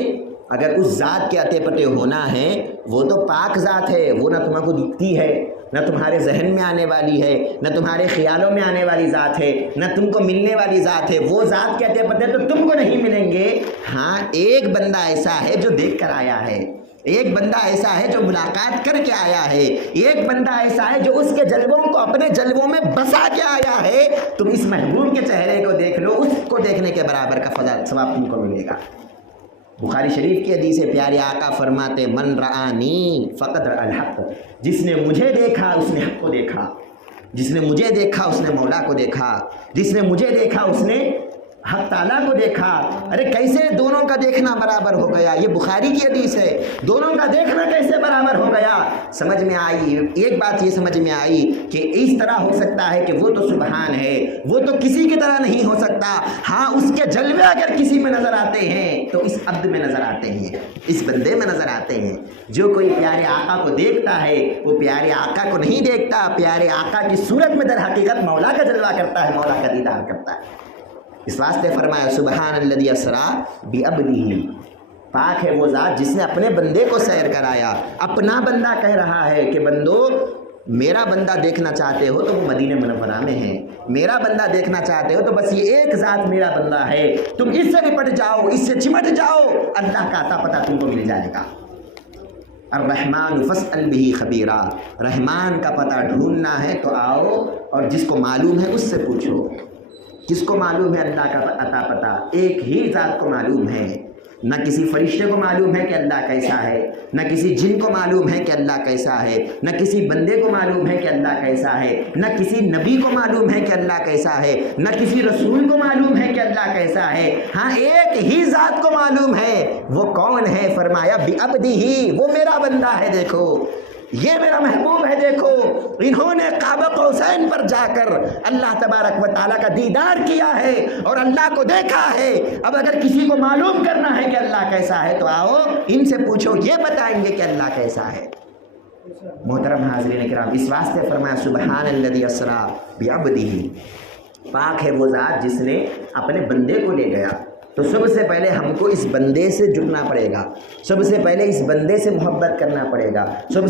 اگر اس ذات کے عطے پتے ہونا ہے وہ تو پاک ذات ہے، وہ نہ تمہیں کو دکھتی ہے، نہ تمہارے ذہن میں آنے والی ہے، نہ تمہارے خیالوں میں آنے والی ذات ہے، نہ تم کو ملنے والی ذات ہے، وہ ذات کے عطے پتے تو تم کو نہیں ملیں گے۔ ہاں ایک بندہ ایسا ہے جو دیکھ کر آیا ہے، ایک بندہ ایسا ہے جو ملاقات کر کے آیا ہے، ایک بندہ ایسا ہے جو اس کے جلووں کو اپنے جلووں میں بسا کے آیا ہے۔ تم اس محبوب کے چہرے کو دیکھ لو، اس کو دیکھنے کے برابر کا فضل ثواب تم کو ملے گا۔ بخاری شریف کی حدیث ہے، پیارے آقا فرماتے من رآنی فقد رأى الحق، جس نے مجھے دیکھا اس نے حق کو دیکھا، جس نے مجھے دیکھا اس نے مولا کو دیکھا، جس نے مجھے دیکھا اس نے حق تعالیٰ کو دیکھا۔ ارے کیسے دونوں کا دیکھنا برابر ہو گیا؟ یہ بخاری کی حدیث ہے، دونوں کا دیکھنا کیسے برابر ہو گیا؟ سمجھ میں آئی ایک بات، یہ سمجھ میں آئی کہ اس طرح ہو سکتا ہے کہ وہ تو سبحان ہے، وہ تو کسی کی طرح نہیں ہو سکتا، ہاں اس کے جلوے اگر کسی میں نظر آتے ہیں تو اس عبد میں نظر آتے ہیں، اس بندے میں نظر آتے ہیں۔ جو کوئی پیارے آقا کو دیکھتا ہے وہ پیارے آقا کو نہیں دیکھتا، پیارے آقا کی صورت میں در حقیقت مولا کا جلوہ کرتا ہے، مولا کا دیدار کرتا ہے۔ اس واسطے فرمایا سبحان الذی اسری بعبدہ، پاک ہے وہ ذات جس نے اپنے بندے کو سیر کرایا۔ اپنا بندہ کہہ رہا ہے کہ بندو میرا بندہ دیکھنا چاہتے ہو تو وہ مدینہ منورہ میں ہے، میرا بندہ دیکھنا چاہتے ہو تو بس یہ ایک ذات میرا بندہ ہے، تم اس سے نپٹ جاؤ، اس سے چمٹ جاؤ، اللہ کا عطا پتہ تم کو مل جائے گا۔ الرحمن فاسأل بہ خبیرا، رحمان کا پتہ ڈھونڈنا ہے تو آؤ اور جس کو معلوم ہے اس سے پوچھو۔ جس کو معلوم ہے اللہ کا عطا پتہ ایک ہی ذات کو معلوم ہے، نہ کسی فرشتے کو معلوم ہے کہ اللہ کیسا ہے، نہ کسی جن کو معلوم ہے کہ اللہ کیسا ہے، نہ کسی بندے کو معلوم ہے کہ اللہ کیسا ہے، نہ کسی نبی کو معلوم ہے کہ اللہ کیسا ہے، نہ کسی رسول کو معلوم ہے کہ اللہ کیسا ہے۔ ہاں ایک ہی ذات کو معلوم ہے، وہ کون ہے؟ فرمایا بعبدہ، وہ میرا بندہ ہے، دیکھو یہ میرا محبوب ہے، دیکھو انہوں نے قاب قوسین پر جا کر اللہ تبارک و تعالیٰ کا دیدار کیا ہے اور اللہ کو دیکھا ہے۔ اب اگر کسی کو معلوم کرنا ہے کہ اللہ کیسا ہے تو آؤ ان سے پوچھو، یہ بتائیں گے کہ اللہ کیسا ہے۔ محترم حاضرین کرام، اس واسطے فرمایا سبحان الذی اسری بعبدہ، پاک ہے وہ ذات جس نے اپنے بندے کو لے گیا۔ تو سب سے پہلے ہم کو اس بندے سے جڑنا پڑے گا، سب سے پہلے اس بندے سے محبت کرنا پڑے گا، سب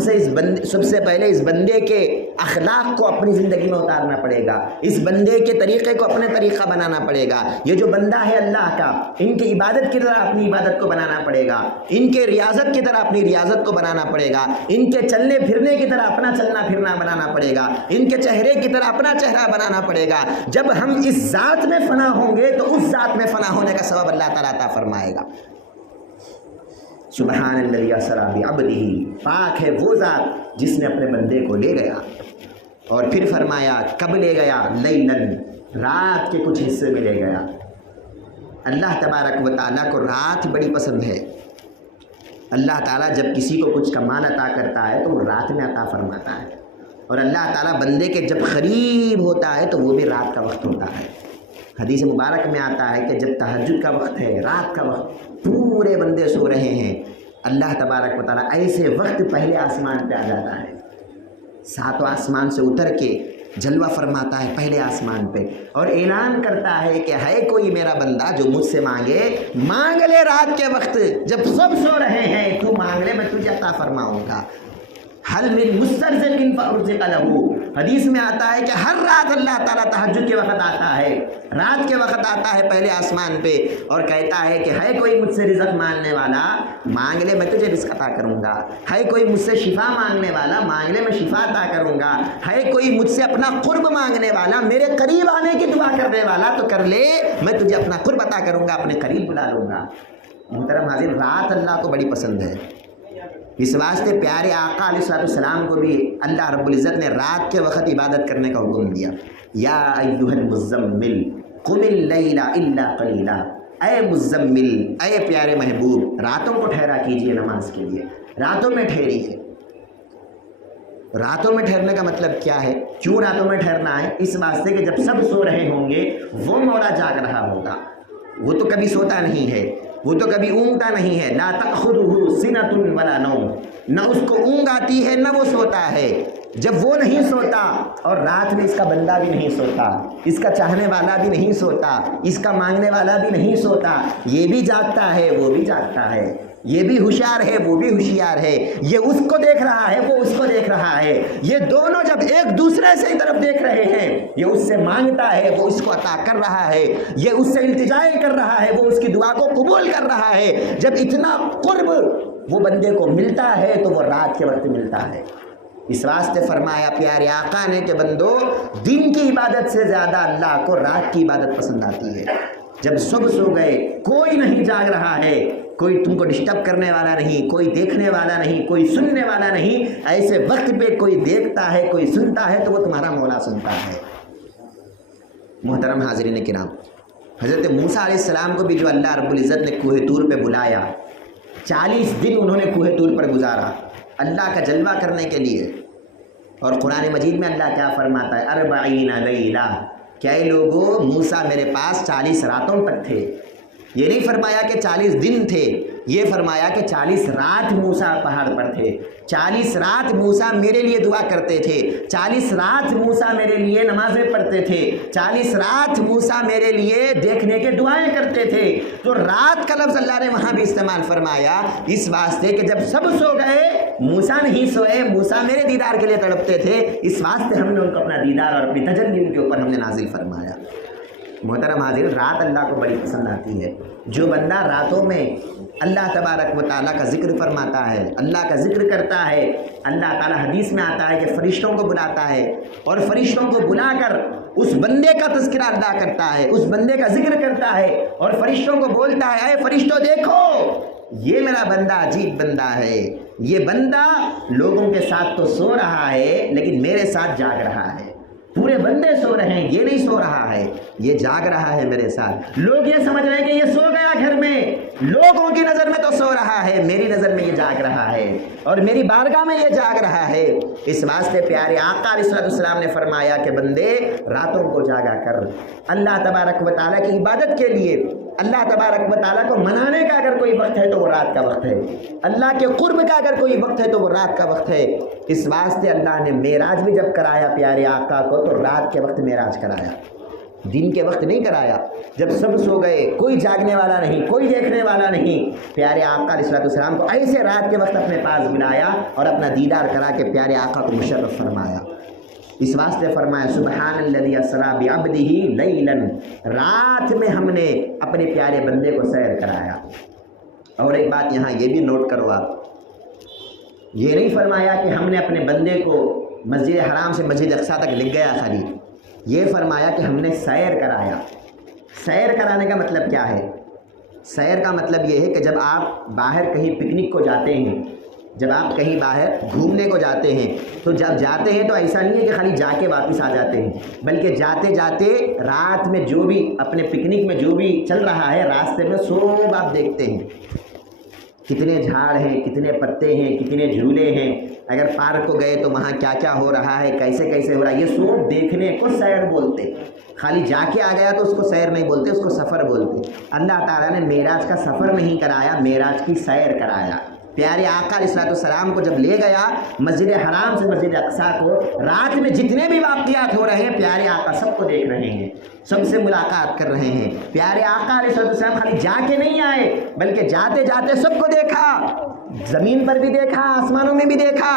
سے پہلے اس بندے کے اخلاق کو اپنی زندگی میں اتارنا پڑے گا، اس بندے کے طریقے کو اپنے طریقہ بنانا پڑے گا۔ یہ جو بندہ ہے اللہ کا، ان کی عبادت کی طرح اپنی عبادت کو بنانا پڑے گا، ان کے ریاضت کی طرح اپنی ریاضت کو بنانا پڑے گا، ان کے چلنے پھرنے کی طرح اپنا چلنا پھرنا بنانا پڑے گا، ان کے چہرے کی طرح اپنا چہرہ بنانا پڑے گا۔ جب ہم اس ذات میں فنا ہوں گے تو اس ذات میں فنا ہونے کا سبب اللہ تعالیٰ عطا فرمائے گا۔ سبحان الذی اسری بعبدہ، پاک ہے وہ ذات جس نے اپنے بندے کو لے گیا۔ اور پھر فرمایا کب لے گیا؟ لیلاً، رات کے کچھ حصے میں لے گیا۔ اللہ تبارک و تعالیٰ کو رات بڑی پسند ہے۔ اللہ تعالیٰ جب کسی کو کچھ کمال عطا کرتا ہے تو وہ رات میں عطا فرماتا ہے، اور اللہ تعالیٰ بندے کے جب قریب ہوتا ہے تو وہ بھی رات کا وقت ہوتا ہے۔ حدیث مبارک میں آتا ہے کہ جب تہجد کا وقت ہے، رات کا وقت، پورے بندے سو رہے ہیں، اللہ تبارک و تعالیٰ ایسے وقت پہلے آسمان پہ آ جاتا ہے، ساتوں آسمان سے اتر کے جلوہ فرماتا ہے پہلے آسمان پہ، اور اعلان کرتا ہے کہ ہے کوئی میرا بندہ جو مجھ سے مانگے، مانگ لے رات کے وقت جب سب سو رہے ہیں، تو مانگ لے، میں تجھے عطا فرماؤں گا۔ حل من مسترزق فارزق لہ، حدیث میں آتا ہے کہ ہر رات اللہ تعالیٰ تہجد کے وقت آتا ہے، رات کے وقت آتا ہے پہلے آسمان پہ اور کہتا ہے کہ ہے کوئی مجھ سے رزق مانگنے والا، مانگ لے میں تجھے رزق عطا کروں گا، ہے کوئی مجھ سے شفا مانگنے والا، مانگ لے میں شفا عطا کروں گا، ہے کوئی مجھ سے اپنا قرب مانگنے والا، میرے قریب آنے کی دعا کرنے والا تو کر لے، میں تجھے اپنا قرب عطا کروں گا، اپنے قریب بلا لوں گا۔ محترم حاضر، رات اللہ کو بڑی پسند ہے، اس واسطے پیارے آقا علیہ السلام کو بھی اللہ رب العزت نے رات کے وقت عبادت کرنے کا حکم دیا۔ یا ایھا المزمل قم اللیل الا قلیلا، اے مزمل، اے پیارے محبوب، راتوں کو ٹھہرا کیجئے نماز کے لیے، راتوں میں ٹھہریے۔ راتوں میں ٹھہرنے کا مطلب کیا ہے؟ کیوں راتوں میں ٹھہرنا ہے؟ اس واسطے کہ جب سب سو رہے ہوں گے وہ مولا جاگ رہا ہوگا، وہ تو کبھی سوتا نہیں ہے، وہ تو کبھی اونگتا نہیں ہے۔ لا تأخذہ سنۃ ولا نوم، نہ اس کو اونگ آتی ہے نہ وہ سوتا ہے۔ جب وہ نہیں سوتا اور رات میں اس کا بندہ بھی نہیں سوتا، اس کا چاہنے والا بھی نہیں سوتا، اس کا مانگنے والا بھی نہیں سوتا، یہ بھی جاگتا ہے وہ بھی جاگتا ہے، یہ بھی ہوشیار ہے وہ بھی ہوشیار ہے، یہ اس کو دیکھ رہا ہے وہ اس کو دیکھ رہا ہے، یہ دونوں جب ایک دوسرے سے طرف دیکھ رہے ہیں، یہ اس سے مانگتا ہے وہ اس کو عطا کر رہا ہے، یہ اس سے التجائیں کر رہا ہے وہ اس کی دعا کو قبول کر رہا ہے۔ جب اتنا قرب وہ بندے کو ملتا ہے تو وہ رات کے وقت ملتا ہے۔ اس واسطے فرمایا پیارے آقا نے کہ بندو، دن کی عبادت سے زیادہ اللہ کو رات کی عبادت پسند آتی ہے۔ جب صبح سو گئے، کوئی نہیں جاگ رہا ہے، کوئی تم کو ڈسٹرب کرنے والا نہیں، کوئی دیکھنے والا نہیں، کوئی سننے والا نہیں، ایسے وقت پہ کوئی دیکھتا ہے کوئی سنتا ہے تو وہ تمہارا مولا سنتا ہے۔ محترم حاضرین کرام، حضرت موسیٰ علیہ السلام کو بھی جو اللہ رب العزت نے کوہ طور پہ بلایا، 40 دن انہوں نے کوہ طور پر گزارا اللہ کا جلوہ کرنے کے لیے۔ اور قرآن مجید میں اللہ کیا فرماتا ہے؟ 40 لیلہ، کیا یہ لوگوں موسیٰ میرے پاس 40 راتوں تک تھے۔ یہ نہیں فرمایا کہ 40 دن تھے، یہ فرمایا کہ 40 رات موسیٰ پہاڑ پر تھے، 40 رات موسیٰ میرے لیے دعا کرتے تھے، 40 رات موسیٰ میرے لیے نمازیں پڑھتے تھے، 40 رات موسیٰ میرے لیے دیکھنے کے دعائیں کرتے تھے۔ تو رات کا لفظ اللہ نے وہاں بھی استعمال فرمایا اس واسطے کہ جب سب سو گئے موسیٰ نہیں سوئے، موسیٰ میرے دیدار کے لیے تڑپتے تھے، اس واسطے ہم نے ان کو اپنا دیدار اور اپنی تجلی ان کے اوپر ہم نے نازل فرمایا۔ محترم حاضرین، رات اللہ کو بڑی پسند آتی ہے۔ جو بندہ راتوں میں اللہ تبارک و تعالیٰ کا ذکر فرماتا ہے، اللہ کا ذکر کرتا ہے، اللہ تعالیٰ حدیث میں آتا ہے کہ فرشتوں کو بلاتا ہے اور فرشتوں کو بلا کر اس بندے کا تذکرہ ادا کرتا ہے، اس بندے کا ذکر کرتا ہے اور فرشتوں کو بولتا ہے، اے فرشتوں دیکھو یہ میرا بندہ عجیب بندہ ہے، یہ بندہ لوگوں کے ساتھ تو سو رہا ہے لیکن میرے ساتھ جاگ رہا ہے۔ پورے بندے سو رہے ہیں، یہ نہیں سو رہا ہے، یہ جاگ رہا ہے میرے ساتھ۔ لوگ یہ سمجھ رہے ہیں کہ یہ سو گیا گھر میں، لوگوں کی نظر میں تو سو رہا ہے، میری نظر میں یہ جاگ رہا ہے اور میری بارگاہ میں یہ جاگ رہا ہے۔ اس واسطے پیارے آقا علیہ السلام نے فرمایا کہ بندے راتوں کو جاگا کر، اللہ تبارک و تعالیٰ کی عبادت کے لیے، اللہ تبارک و تعالیٰ کو منانے کا اگر کوئی وقت ہے تو وہ رات کا وقت ہے، اللہ کے قرب کا اگر کوئی وقت ہے تو وہ رات کا وقت ہے۔ اس واسطے اللہ نے معراج بھی جب کرایا پیارے آقا کو تو رات کے وقت معراج کرایا، دن کے وقت نہیں کرایا۔ جب سب سو گئے، کوئی جاگنے والا نہیں، کوئی دیکھنے والا نہیں، پیارے آقا علیہ السلام کو ایسے رات کے وقت اپنے پاس بلایا اور اپنا دیدار کرا کے پیارے آقا کو مشرف فرمایا۔ اس واسطے فرمایا سبحان الذی اسری بعبدہ لیلا، رات میں ہم نے اپنے پیارے بندے کو سیر کرایا۔ اور ایک بات یہاں یہ بھی نوٹ کرو آپ، یہ نہیں فرمایا کہ ہم نے اپنے بندے کو مسجد حرام سے مسجد اقصیٰ تک لے گیا خالی، یہ فرمایا کہ ہم نے سیر کرایا۔ سیر کرانے کا مطلب کیا ہے؟ سیر کا مطلب یہ ہے کہ جب آپ باہر کہیں پکنک کو جاتے ہیں، جب آپ کہیں باہر گھومنے کو جاتے ہیں تو جب جاتے ہیں تو ایسا نہیں ہے کہ خالی جا کے واپس آ جاتے ہیں، بلکہ جاتے جاتے رات میں جو بھی اپنے پکنک میں جو بھی چل رہا ہے راستے میں سب آپ دیکھتے ہیں، کتنے جھاڑ ہیں، کتنے پتے ہیں، کتنے جھولے ہیں، اگر پارک کو گئے تو وہاں کیا کیا ہو رہا ہے، کیسے کیسے ہو رہا ہے، یہ سب دیکھنے کو سیر بولتے۔ خالی جا کے آ گیا تو اس کو سیر نہیں بولتے، اس کو سفر بولتے۔ اللہ تعالیٰ نے معراج کا سفر نہیں کرایا، معراج کی سیر کرایا۔ پیارے آقا علیہ السلام کو جب لے گیا مسجد حرام سے مسجد اقصیٰ کو، رات میں جتنے بھی واقعات ہو رہے ہیں پیارے آقا سب کو دیکھ رہے ہیں، سب سے ملاقات کر رہے ہیں۔ پیارے آقا علیہ السلام خالی جا کے نہیں آئے بلکہ جاتے جاتے سب کو دیکھا، زمین پر بھی دیکھا، آسمانوں میں بھی دیکھا،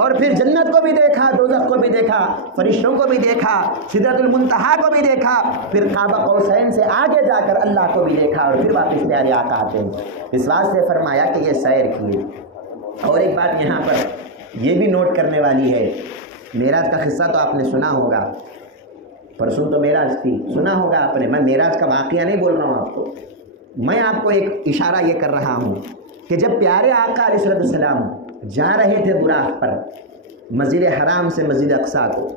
اور پھر جنت کو بھی دیکھا، دوزخ کو بھی دیکھا، فرشتوں کو بھی دیکھا، سدرۃ المنتہا کو بھی دیکھا، پھر قاب قوسین سے آگے جا کر اللہ کو بھی دیکھا، اور پھر واپس پیارے آقا آتے ہیں۔ اس واسطے فرمایا کہ یہ سیر کیے۔ اور ایک بات یہاں پر یہ بھی نوٹ کرنے والی ہے، معراج کا قصہ تو آپ نے سنا ہوگا، پرسوں تو معراج تھی، سنا ہوگا آپ نے، میں معراج کا واقعہ نہیں بول رہا ہوں آپ کو، میں آپ کو ایک اشارہ یہ کر رہا ہوں کہ جب پیارے آقا علیہ السلام جا رہے تھے براق پر مسجد حرام سے مسجد اقصیٰ کو،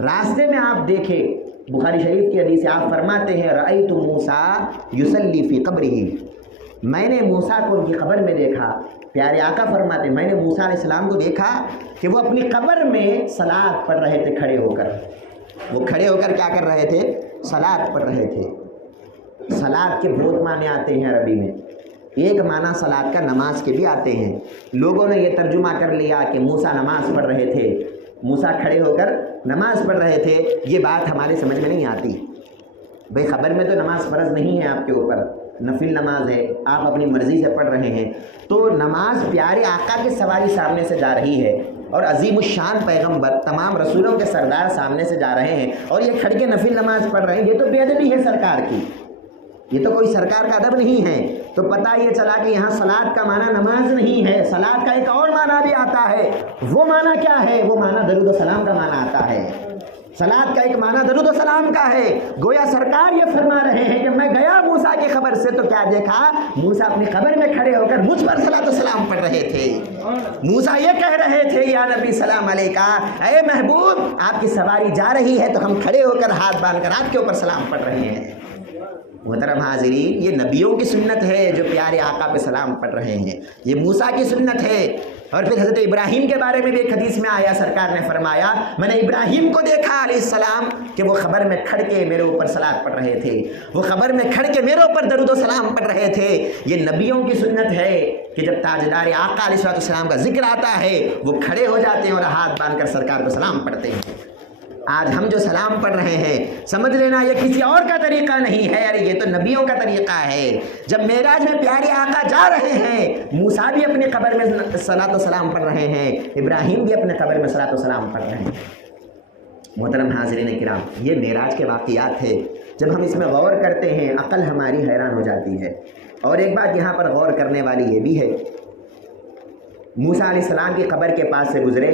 راستے میں آپ دیکھیں، بخاری شریف کی حدیث آپ فرماتے ہیں رأیت موسیٰ یصلی فی قبرہ، میں نے موسیٰ کو ان کی قبر میں دیکھا۔ پیارے آقا فرماتے میں نے موسیٰ علیہ السلام کو دیکھا کہ وہ اپنی قبر میں صلاۃ پڑھ رہے تھے کھڑے ہو کر، وہ کھڑے ہو کر کیا کر رہے تھے؟ صلاۃ پڑھ رہے تھے۔ صلاۃ کے بہت معنی آتے ہیں عربی میں، ایک معنی صلاۃ کا نماز کے بھی آتے ہیں، لوگوں نے یہ ترجمہ کر لیا کہ موسیٰ نماز پڑھ رہے تھے، موسیٰ کھڑے ہو کر نماز پڑھ رہے تھے، یہ بات ہمارے سمجھ میں نہیں آتی۔ بھئی خبر میں تو نماز فرض نہیں ہے آپ کے اوپر، نفل نماز ہے، آپ اپنی مرضی سے پڑھ رہے ہیں، تو نماز پیارے آقا کی سواری سامنے سے جا رہی ہے اور عظیم الشان پیغمبر تمام رسولوں کے سردار سامنے سے جا رہے ہیں اور یہ کھڑ کے نفل نماز پڑھ رہے ہیں، یہ تو بے ادبی ہے سرکار کی، یہ تو کوئی سرکار کا ادب نہیں ہے۔ تو پتہ یہ چلا کہ یہاں صلاۃ کا معنی نماز نہیں ہے، صلاۃ کا ایک اور معنی بھی آتا ہے۔ وہ معنی کیا ہے؟ وہ معنی درود و سلام کا معنی آتا ہے۔ صلاۃ کا ایک معنی درود و سلام کا ہے۔ گویا سرکار یہ فرما رہے ہیں کہ میں گیا موسیٰ کی قبر سے تو کیا دیکھا؟ موسیٰ اپنی قبر میں کھڑے ہو کر مجھ پر صلاۃ و سلام پڑھ رہے تھے۔ موسیٰ یہ کہہ رہے تھے یا نبی سلام علیکہ، اے محبوب آپ کی سواری جا رہی ہے تو ہم کھڑے ہو کر ہاتھ باندھ کر آپ کے اوپر سلام پڑھ رہے ہیں۔ محترم حاضرین، یہ نبیوں کی سنت ہے جو پیارے آقا پہ سلام پڑھ رہے ہیں، یہ موسیٰ کی سنت ہے۔ اور پھر حضرت ابراہیم کے بارے میں بھی ایک حدیث میں آیا، سرکار نے فرمایا میں نے ابراہیم کو دیکھا علیہ السلام کہ وہ قبر میں کھڑ کے میرے اوپر صلاۃ پڑھ رہے تھے، وہ قبر میں کھڑ کے میرے اوپر درود و سلام پڑھ رہے تھے۔ یہ نبیوں کی سنت ہے کہ جب تاجدار آقا علیہ السلام کا ذکر آتا ہے وہ کھڑے ہو جاتے ہیں اور ہاتھ باندھ کر سرکار کو سلام پڑھتے ہیں۔ آج ہم جو سلام پڑھ رہے ہیں سمجھ لینا یہ کسی اور کا طریقہ نہیں ہے، ارے یہ تو نبیوں کا طریقہ ہے۔ جب معراج میں پیارے آقا جا رہے ہیں، موسیٰ بھی اپنی قبر میں صلاۃ و سلام پڑھ رہے ہیں، ابراہیم بھی اپنے قبر میں صلاۃ و سلام پڑھ رہے ہیں۔ محترم حاضرین کرام، یہ معراج کے واقعات ہے، جب ہم اس میں غور کرتے ہیں عقل ہماری حیران ہو جاتی ہے۔ اور ایک بات یہاں پر غور کرنے والی یہ بھی ہے، موسیٰ علیہ السلام کی قبر کے پاس سے گزرے،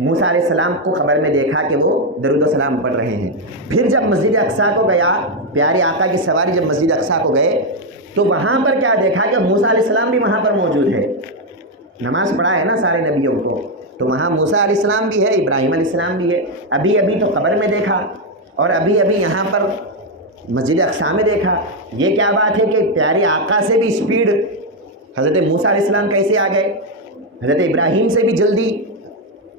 موسیٰ علیہ السلام کو قبر میں دیکھا کہ وہ درود و سلام پڑھ رہے ہیں۔ پھر جب مسجد اقصیٰ کو گیا، پیارے آقا کی سواری جب مسجد اقصیٰ کو گئے تو وہاں پر کیا دیکھا کہ موسیٰ علیہ السلام بھی وہاں پر موجود ہے۔ نماز پڑھا ہے نا سارے نبیوں کو، تو وہاں موسیٰ علیہ السلام بھی ہے، ابراہیم علیہ السلام بھی ہے۔ ابھی تو قبر میں دیکھا اور ابھی یہاں پر مسجد اقصیٰ میں دیکھا۔ یہ کیا بات ہے کہ پیارے آقا سے بھی اسپیڈ حضرت موسیٰ علیہ السلام کیسے آ گئے، حضرت ابراہیم سے بھی جلدی،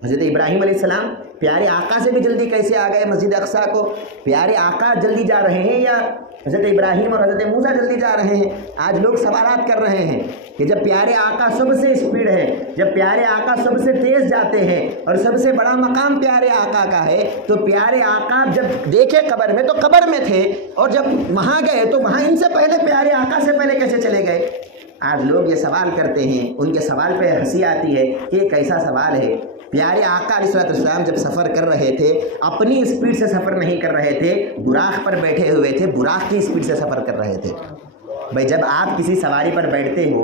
حضرت ابراہیم علیہ السلام پیارے آقا سے بھی جلدی کیسے آ گئے مسجد اقصیٰ کو؟ پیارے آقا جلدی جا رہے ہیں یا حضرت ابراہیم اور حضرت موسیٰ جلدی جا رہے ہیں؟ آج لوگ سوالات کر رہے ہیں کہ جب پیارے آقا سب سے اسپیڈ ہے، جب پیارے آقا سب سے تیز جاتے ہیں اور سب سے بڑا مقام پیارے آقا کا ہے، تو پیارے آقا جب دیکھے قبر میں تو قبر میں تھے، اور جب وہاں گئے تو وہاں ان سے پہلے پیارے آقا سے پہلے کیسے چلے گئے؟ آج لوگ یہ سوال کرتے ہیں، ان کے سوال پہ ہنسی آتی ہے کہ یہ کیسا سوال ہے؟ پیارے آقا علیہ السلام جب سفر کر رہے تھے اپنی اسپیڈ سے سفر نہیں کر رہے تھے، براق پر بیٹھے ہوئے تھے، براق کی اسپیڈ سے سفر کر رہے تھے۔ بھائی جب آپ کسی سواری پر بیٹھتے ہو،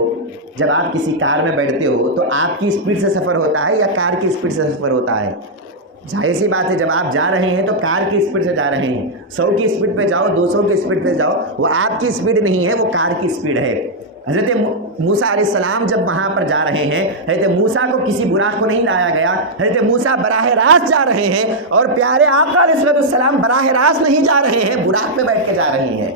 جب آپ کسی کار میں بیٹھتے ہو تو آپ کی اسپیڈ سے سفر ہوتا ہے یا کار کی اسپیڈ سے سفر ہوتا ہے؟ ظاہر سی بات ہے جب آپ جا رہے ہیں تو کار کی اسپیڈ سے جا رہے ہیں، 100 کی اسپیڈ پہ جاؤ، 200 کی اسپیڈ پہ جاؤ، وہ آپ کی اسپیڈ نہیں ہے، وہ کار کی اسپیڈ ہے۔ حضرت موسیٰ علیہ السلام جب وہاں پر جا رہے ہیں، حضرت موسیٰ کو کسی براق کو نہیں لایا گیا، حضرت موسیٰ براہ راست جا رہے ہیں، اور پیارے آقا علیہ السلام براہ راست نہیں جا رہے ہیں، براق پہ بیٹھ کے جا رہے ہیں۔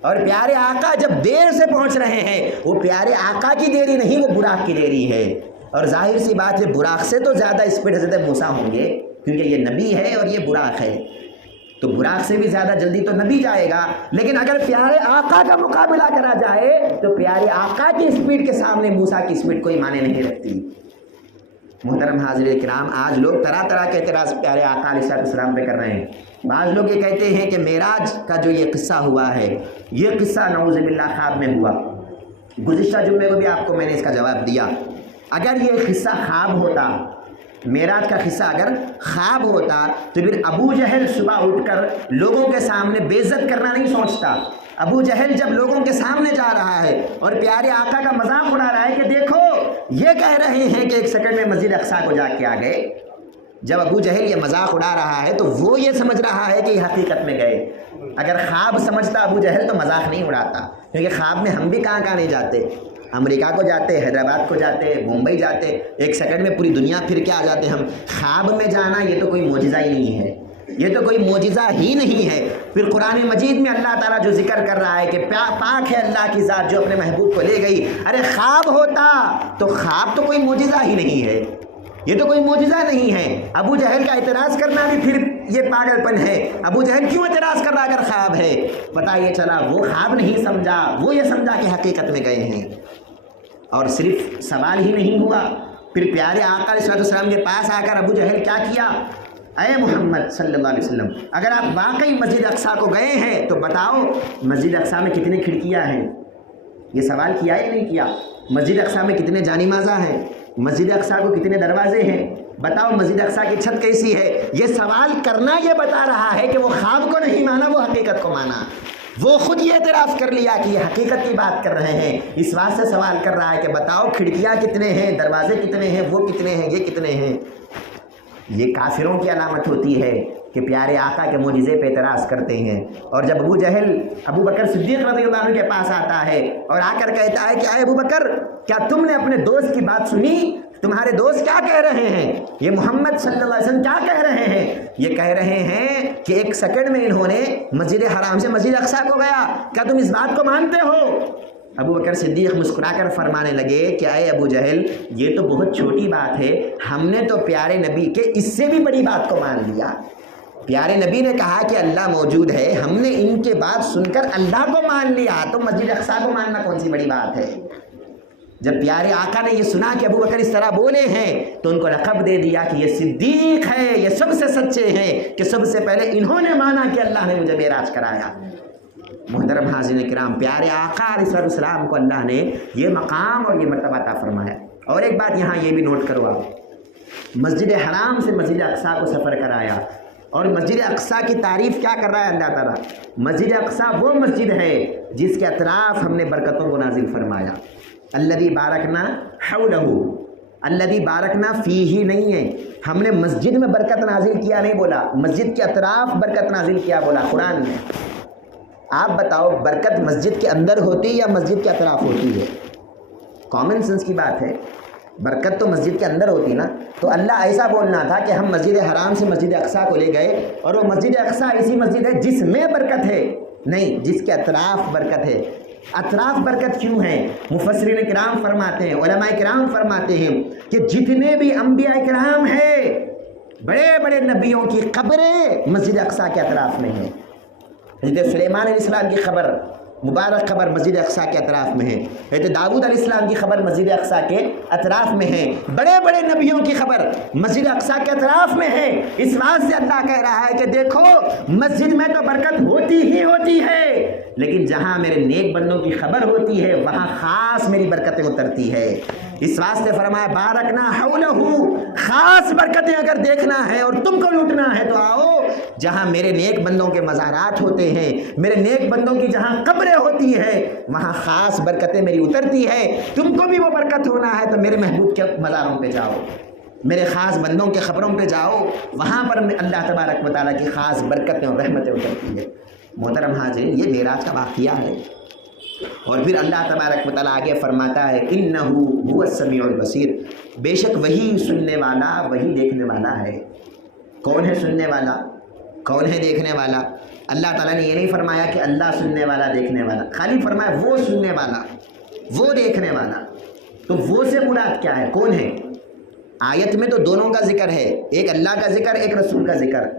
اور پیارے آقا جب دیر سے پہنچ رہے ہیں، وہ پیارے آقا کی دیری نہیں، وہ براق کی دیری ہے۔ اور ظاہر سی بات ہے براق سے تو زیادہ اسپیڈ حضرت موسیٰ ہوں گے، کیونکہ یہ نبی ہے اور یہ براق ہے، تو براق سے بھی زیادہ جلدی تو نبی جائے گا۔ لیکن اگر پیارے آقا کا مقابلہ کرا جائے تو پیارے آقا کی اسپیڈ کے سامنے موسیٰ کی اسپیڈ کوئی معنی نہیں رکھتی۔ محترم حاضرین کرام، آج لوگ طرح طرح کے اعتراض پیارے آقا علیہ السلام پہ کر رہے ہیں۔ بعض لوگ یہ کہتے ہیں کہ معراج کا جو یہ قصہ ہوا ہے، یہ قصہ نعوذ باللہ خواب میں ہوا۔ گزشتہ جمعے کو بھی آپ کو میں نے اس کا جواب دیا، اگر یہ قصہ خواب ہوتا، معراج کا قصہ اگر خواب ہوتا تو پھر ابو جہل صبح اٹھ کر لوگوں کے سامنے بے عزت کرنا نہیں سوچتا۔ ابو جہل جب لوگوں کے سامنے جا رہا ہے اور پیارے آقا کا مذاق اڑا رہا ہے کہ دیکھو یہ کہہ رہے ہیں کہ 1 سیکنڈ میں مسجد اقصیٰ کو جا کے آ گئے، جب ابو جہل یہ مذاق اڑا رہا ہے تو وہ یہ سمجھ رہا ہے کہ یہ حقیقت میں گئے۔ اگر خواب سمجھتا ابو جہل تو مذاق نہیں اڑاتا، کیونکہ خواب میں ہم بھی کہاں نہیں جاتے، امریکہ کو جاتے، حیدرآباد کو جاتے، ممبئی جاتے، 1 سیکنڈ میں پوری دنیا پھر کے آ جاتے ہم۔ خواب میں جانا یہ تو کوئی معجزہ ہی نہیں ہے، یہ تو کوئی معجزہ ہی نہیں ہے۔ پھر قرآن مجید میں اللہ تعالیٰ جو ذکر کر رہا ہے کہ پاک ہے اللہ کی ذات جو اپنے محبوب کو لے گئی، ارے خواب ہوتا تو خواب تو کوئی معجزہ ہی نہیں ہے، یہ تو کوئی معجزہ نہیں ہے۔ ابو جہل کا اعتراض کرنا بھی پھر یہ پاگل پن ہے۔ ابو جہل کیوں اعتراض کر رہا اگر خواب ہے؟ پتہ یہ چلا وہ خواب نہیں سمجھا، وہ یہ سمجھا کہ حقیقت میں گئے ہیں۔ اور صرف سوال ہی نہیں ہوا، پھر پیارے آقا علیہ السلام کے پاس آ کر ابو جہل کیا کیا؟ اے محمد صلی اللہ علیہ وسلم، اگر آپ واقعی مسجد اقصیٰ کو گئے ہیں تو بتاؤ مسجد اقصیٰ میں کتنی کھڑکیاں ہیں؟ یہ سوال کیا یا نہیں کیا؟ مسجد اقصیٰ میں کتنے جانی مازہ ہیں؟ مسجد اقصیٰ کو کتنے دروازے ہیں؟ بتاؤ مسجد اقصیٰ کی چھت کیسی ہے؟ یہ سوال کرنا یہ بتا رہا ہے کہ وہ خواب کو نہیں مانا، وہ حقیقت کو مانا۔ وہ خود یہ اعتراف کر لیا کہ یہ حقیقت کی بات کر رہے ہیں، اس واسطے سوال کر رہا ہے کہ بتاؤ کھڑکیاں کتنے ہیں، دروازے کتنے ہیں، وہ کتنے ہیں، یہ کتنے ہیں۔ یہ کافروں کی علامت ہوتی ہے کہ پیارے آقا کے معجزے پہ اعتراض کرتے ہیں۔ اور جب ابو جہل ابو بکر صدیق رضی اللہ عنہ کے پاس آتا ہے اور آ کر کہتا ہے کہ اے ابو بکر، کیا تم نے اپنے دوست کی بات سنی؟ تمہارے دوست کیا کہہ رہے ہیں؟ یہ محمد صلی اللہ علیہ وسلم کیا کہہ رہے ہیں؟ یہ کہہ رہے ہیں کہ 1 سیکنڈ میں انہوں نے مسجد حرام سے مسجد اقصیٰ کو گیا، کیا تم اس بات کو مانتے ہو؟ ابو بکر صدیق مسکرا کر فرمانے لگے کہ اے ابو جہل، یہ تو بہت چھوٹی بات ہے، ہم نے تو پیارے نبی کے اس سے بھی بڑی بات کو مان لیا۔ پیارے نبی نے کہا کہ اللہ موجود ہے، ہم نے ان کے بات سن کر اللہ کو مان لیا، تو مسجد اقصیٰ کو ماننا کون سی بڑی بات ہے؟ جب پیارے آقا نے یہ سنا کہ ابو بکر اس طرح بولے ہیں تو ان کو لقب دے دیا کہ یہ صدیق ہے، یہ سب سے سچے ہیں کہ سب سے پہلے انہوں نے مانا کہ اللہ نے مجھے معراج کرایا۔ محترم حاضرین کرام، پیارے آقا علیہ السلام کو اللہ نے یہ مقام اور یہ مرتبہ عطا فرمایا۔ اور ایک بات یہاں یہ بھی نوٹ کرو آپ، مسجد حرام سے مسجد اقصیٰ کو سفر کرایا، اور مسجد اقصیٰ کی تعریف کیا کر رہا ہے اللہ تعالیٰ؟ مسجد اقصیٰ وہ مسجد ہے جس کے اطراف ہم نے برکتوں کو نازل فرمایا۔ الذی بارکنا حولہ، الذی بارکنا فیہ نہیں ہے، ہم نے مسجد میں برکت نازل کیا نہیں بولا، مسجد کے اطراف برکت نازل کیا بولا قرآن میں۔ آپ بتاؤ برکت مسجد کے اندر ہوتی ہے یا مسجد کے اطراف ہوتی ہے؟ کامن سینس کی بات ہے، برکت تو مسجد کے اندر ہوتی نا۔ تو اللہ ایسا بولنا تھا کہ ہم مسجد حرام سے مسجد اقصیٰ کو لے گئے اور وہ مسجد اقصیٰ ایسی مسجد ہے جس میں برکت ہے، نہیں جس کے اطراف برکت ہے۔ اطراف برکت کیوں ہے؟ مفسرین کرام فرماتے ہیں، علماء کرام فرماتے ہیں کہ جتنے بھی انبیاء کرام ہیں، بڑے بڑے نبیوں کی قبریں مسجد اقصیٰ کے اطراف میں ہیں۔ حضرت سلیمان علیہ السلام کی خبر، مبارک خبر مسجد اقصیٰ کے اطراف میں ہے۔ حضرت داؤد علیہ السلام کی خبر مسجد اقصیٰ کے اطراف میں ہے۔ بڑے بڑے نبیوں کی خبر مسجد اقصیٰ کے اطراف میں ہے۔ اس بات سے اللہ کہہ رہا ہے کہ دیکھو مسجد میں تو برکت ہوتی ہی ہوتی ہے، لیکن جہاں میرے نیک بندوں کی خبر ہوتی ہے وہاں خاص میری برکتیں اترتی ہے۔ اس واسطے فرمایا بارکنا حولہ، خاص برکتیں اگر دیکھنا ہے اور تم کو لوٹنا ہے تو آؤ جہاں میرے نیک بندوں کے مزارات ہوتے ہیں، میرے نیک بندوں کی جہاں قبریں ہوتی ہے وہاں خاص برکتیں میری اترتی ہے۔ تم کو بھی وہ برکت ہونا ہے تو میرے محبوب کے مزاروں پہ جاؤ، میرے خاص بندوں کے قبروں پہ جاؤ، وہاں پر اللہ تبارک و تعالیٰ کی خاص برکتیں اور رحمتیں اترتی ہے۔ محترم حاضرین، یہ معراج کا واقعہ ہے۔ اور پھر اللہ تبارک و تعالیٰ آگے فرماتا ہے انہ هو السمیع البصیر، بے شک وہی سننے والا وہی دیکھنے والا ہے۔ کون ہے سننے والا، کون ہے دیکھنے والا؟ اللہ تعالیٰ نے یہ نہیں فرمایا کہ اللہ سننے والا دیکھنے والا، خالی فرمایا وہ سننے والا وہ دیکھنے والا۔ تو وہ سے مراد کیا ہے، کون ہے؟ آیت میں تو دونوں کا ذکر ہے، ایک اللہ کا ذکر ایک رسول کا ذکر۔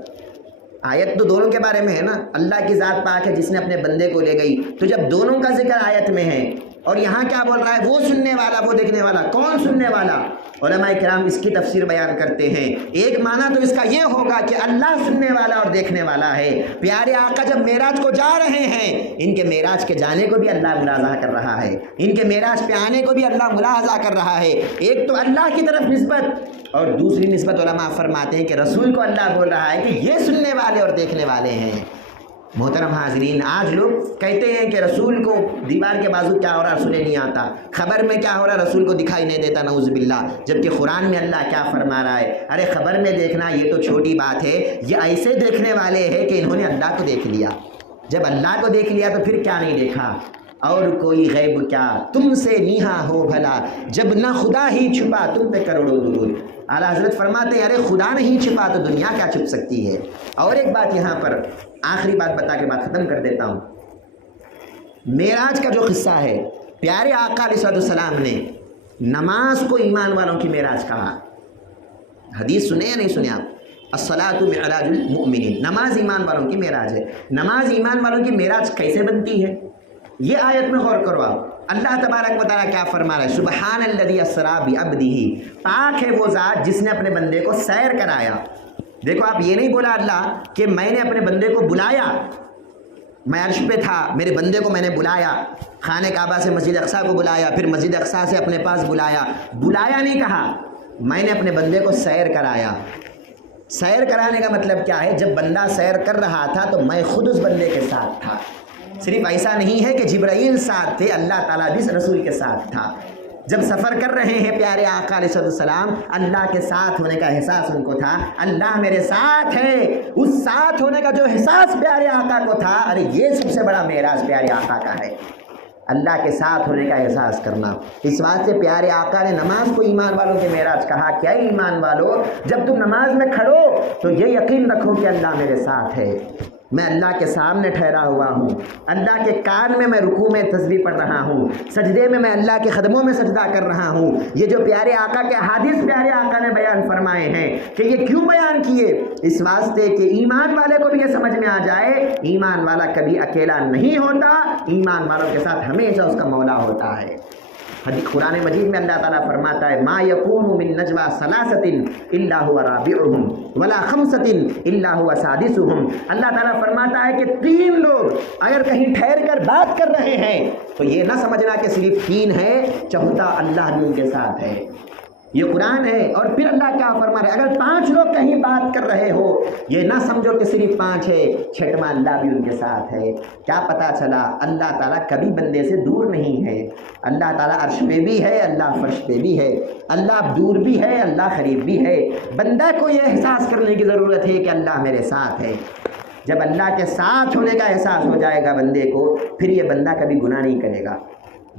آیت تو دونوں کے بارے میں ہے نا، اللہ کی ذات پاک ہے جس نے اپنے بندے کو لے گئی، تو جب دونوں کا ذکر آیت میں ہے اور یہاں کیا بول رہا ہے، وہ سننے والا وہ دیکھنے والا، کون سننے والا؟ علماء کرام اس کی تفسیر بیان کرتے ہیں۔ ایک معنی تو اس کا یہ ہوگا کہ اللہ سننے والا اور دیکھنے والا ہے۔ پیارے آقا جب معراج کو جا رہے ہیں، ان کے معراج کے جانے کو بھی اللہ ملاحظہ کر رہا ہے، ان کے معراج پہ آنے کو بھی اللہ ملاحظہ کر رہا ہے۔ ایک تو اللہ کی طرف نسبت اور دوسری نسبت علماء فرماتے ہیں کہ رسول کو اللہ بول رہا ہے کہ یہ سننے والے اور دیکھنے والے ہیں۔ محترم حاضرین، آج لوگ کہتے ہیں کہ رسول کو دیوار کے بازو کیا ہو رہا رسول نہیں آتا، خبر میں کیا ہو رہا رسول کو دکھائی نہیں دیتا، نعوذ باللہ، جبکہ قرآن میں اللہ کیا فرما رہا ہے، ارے خبر میں دیکھنا یہ تو چھوٹی بات ہے، یہ ایسے دیکھنے والے ہیں کہ انہوں نے اللہ کو دیکھ لیا۔ جب اللہ کو دیکھ لیا تو پھر کیا نہیں دیکھا؟ اور کوئی غیب کیا تم سے نیہا ہو بھلا، جب نہ خدا ہی چھپا تم پہ کروڑوں درود۔ اعلیٰ حضرت فرماتے ہیں ارے خدا نہیں چھپا تو دنیا کیا چھپ سکتی ہے۔ اور ایک بات یہاں پر آخری بات بتا کے بات ختم کر دیتا ہوں۔ معراج کا جو قصہ ہے، پیارے آقا علیہ السلام نے نماز کو ایمان والوں کی معراج کہا۔ حدیث سنے یا نہیں سنے آپ؟ الصلاۃ معراج المؤمنین، نماز ایمان والوں کی معراج ہے۔ نماز ایمان والوں کی معراج کیسے بنتی ہے؟ یہ آیت میں غور کرو آپ، اللہ تبارک و تعالیٰ کیا فرما رہا ہے، سبحان الذی اسریٰ بعبدہ، پاک ہے وہ ذات جس نے اپنے بندے کو سیر کرایا۔ دیکھو آپ یہ نہیں بولا اللہ کہ میں نے اپنے بندے کو بلایا، میں عرش پہ تھا، میرے بندے کو میں نے بلایا، خانہ کعبہ سے مسجد اقصیٰ کو بلایا، پھر مسجد اقصیٰ سے اپنے پاس بلایا نہیں کہا، میں نے اپنے بندے کو سیر کرایا۔ سیر کرانے کا مطلب کیا ہے؟ جب بندہ سیر کر رہا تھا تو میں خود اس بندے کے ساتھ تھا۔ صرف ایسا نہیں ہے کہ جبرائیل ساتھ تھے، اللہ تعالیٰ بھی رسول کے ساتھ تھا۔ جب سفر کر رہے ہیں پیارے آقا علیہ السلام، اللہ کے ساتھ ہونے کا احساس ان کو تھا، اللہ میرے ساتھ ہے، اس ساتھ ہونے کا جو احساس پیارے آقا کو تھا، ارے یہ سب سے بڑا معراج پیارے آقا کا ہے، اللہ کے ساتھ ہونے کا احساس کرنا۔ اس واسطے پیارے آقا نے نماز کو ایمان والوں کے معراج کہا۔ کیا ایمان والو، جب تم نماز میں کھڑو تو یہ یقین رکھو کہ اللہ میرے ساتھ ہے، میں اللہ کے سامنے ٹھہرا ہوا ہوں، اللہ کے کان میں رکوع میں تسبیح پڑھ رہا ہوں، سجدے میں اللہ کے قدموں میں سجدہ کر رہا ہوں۔ یہ جو پیارے آقا کے احادیث پیارے آقا نے بیان فرمائے ہیں کہ یہ کیوں بیان کیے؟ اس واسطے کہ ایمان والے کو بھی یہ سمجھ میں آ جائے، ایمان والا کبھی اکیلا نہیں ہوتا، ایمان والوں کے ساتھ ہمیشہ اس کا مولا ہوتا ہے۔ قرآن مجید میں اللہ تعالیٰ فرماتا ہے ما یکون من نجوى ثلاثة الا هو رابعهم ولا خمسة الا هو سادسهم۔ اللہ تعالیٰ فرماتا ہے کہ 3 لوگ اگر کہیں ٹھہر کر بات کر رہے ہیں تو یہ نہ سمجھنا کہ صرف 3 ہے، چوتھا اللہ بھی ان کے ساتھ ہے۔ یہ قرآن ہے۔ اور پھر اللہ کیا فرما رہے؟ اگر 5 لوگ کہیں بات کر رہے ہو، یہ نہ سمجھو کہ صرف 5 ہے، 6واں اللہ بھی ان کے ساتھ ہے۔ کیا پتا چلا؟ اللہ تعالیٰ کبھی بندے سے دور نہیں ہے، اللہ تعالیٰ عرش پہ بھی ہے، اللہ فرش پہ بھی ہے، اللہ دور بھی ہے، اللہ قریب بھی ہے۔ بندہ کو یہ احساس کرنے کی ضرورت ہے کہ اللہ میرے ساتھ ہے۔ جب اللہ کے ساتھ ہونے کا احساس ہو جائے گا بندے کو، پھر یہ بندہ کبھی گناہ نہیں کرے گا۔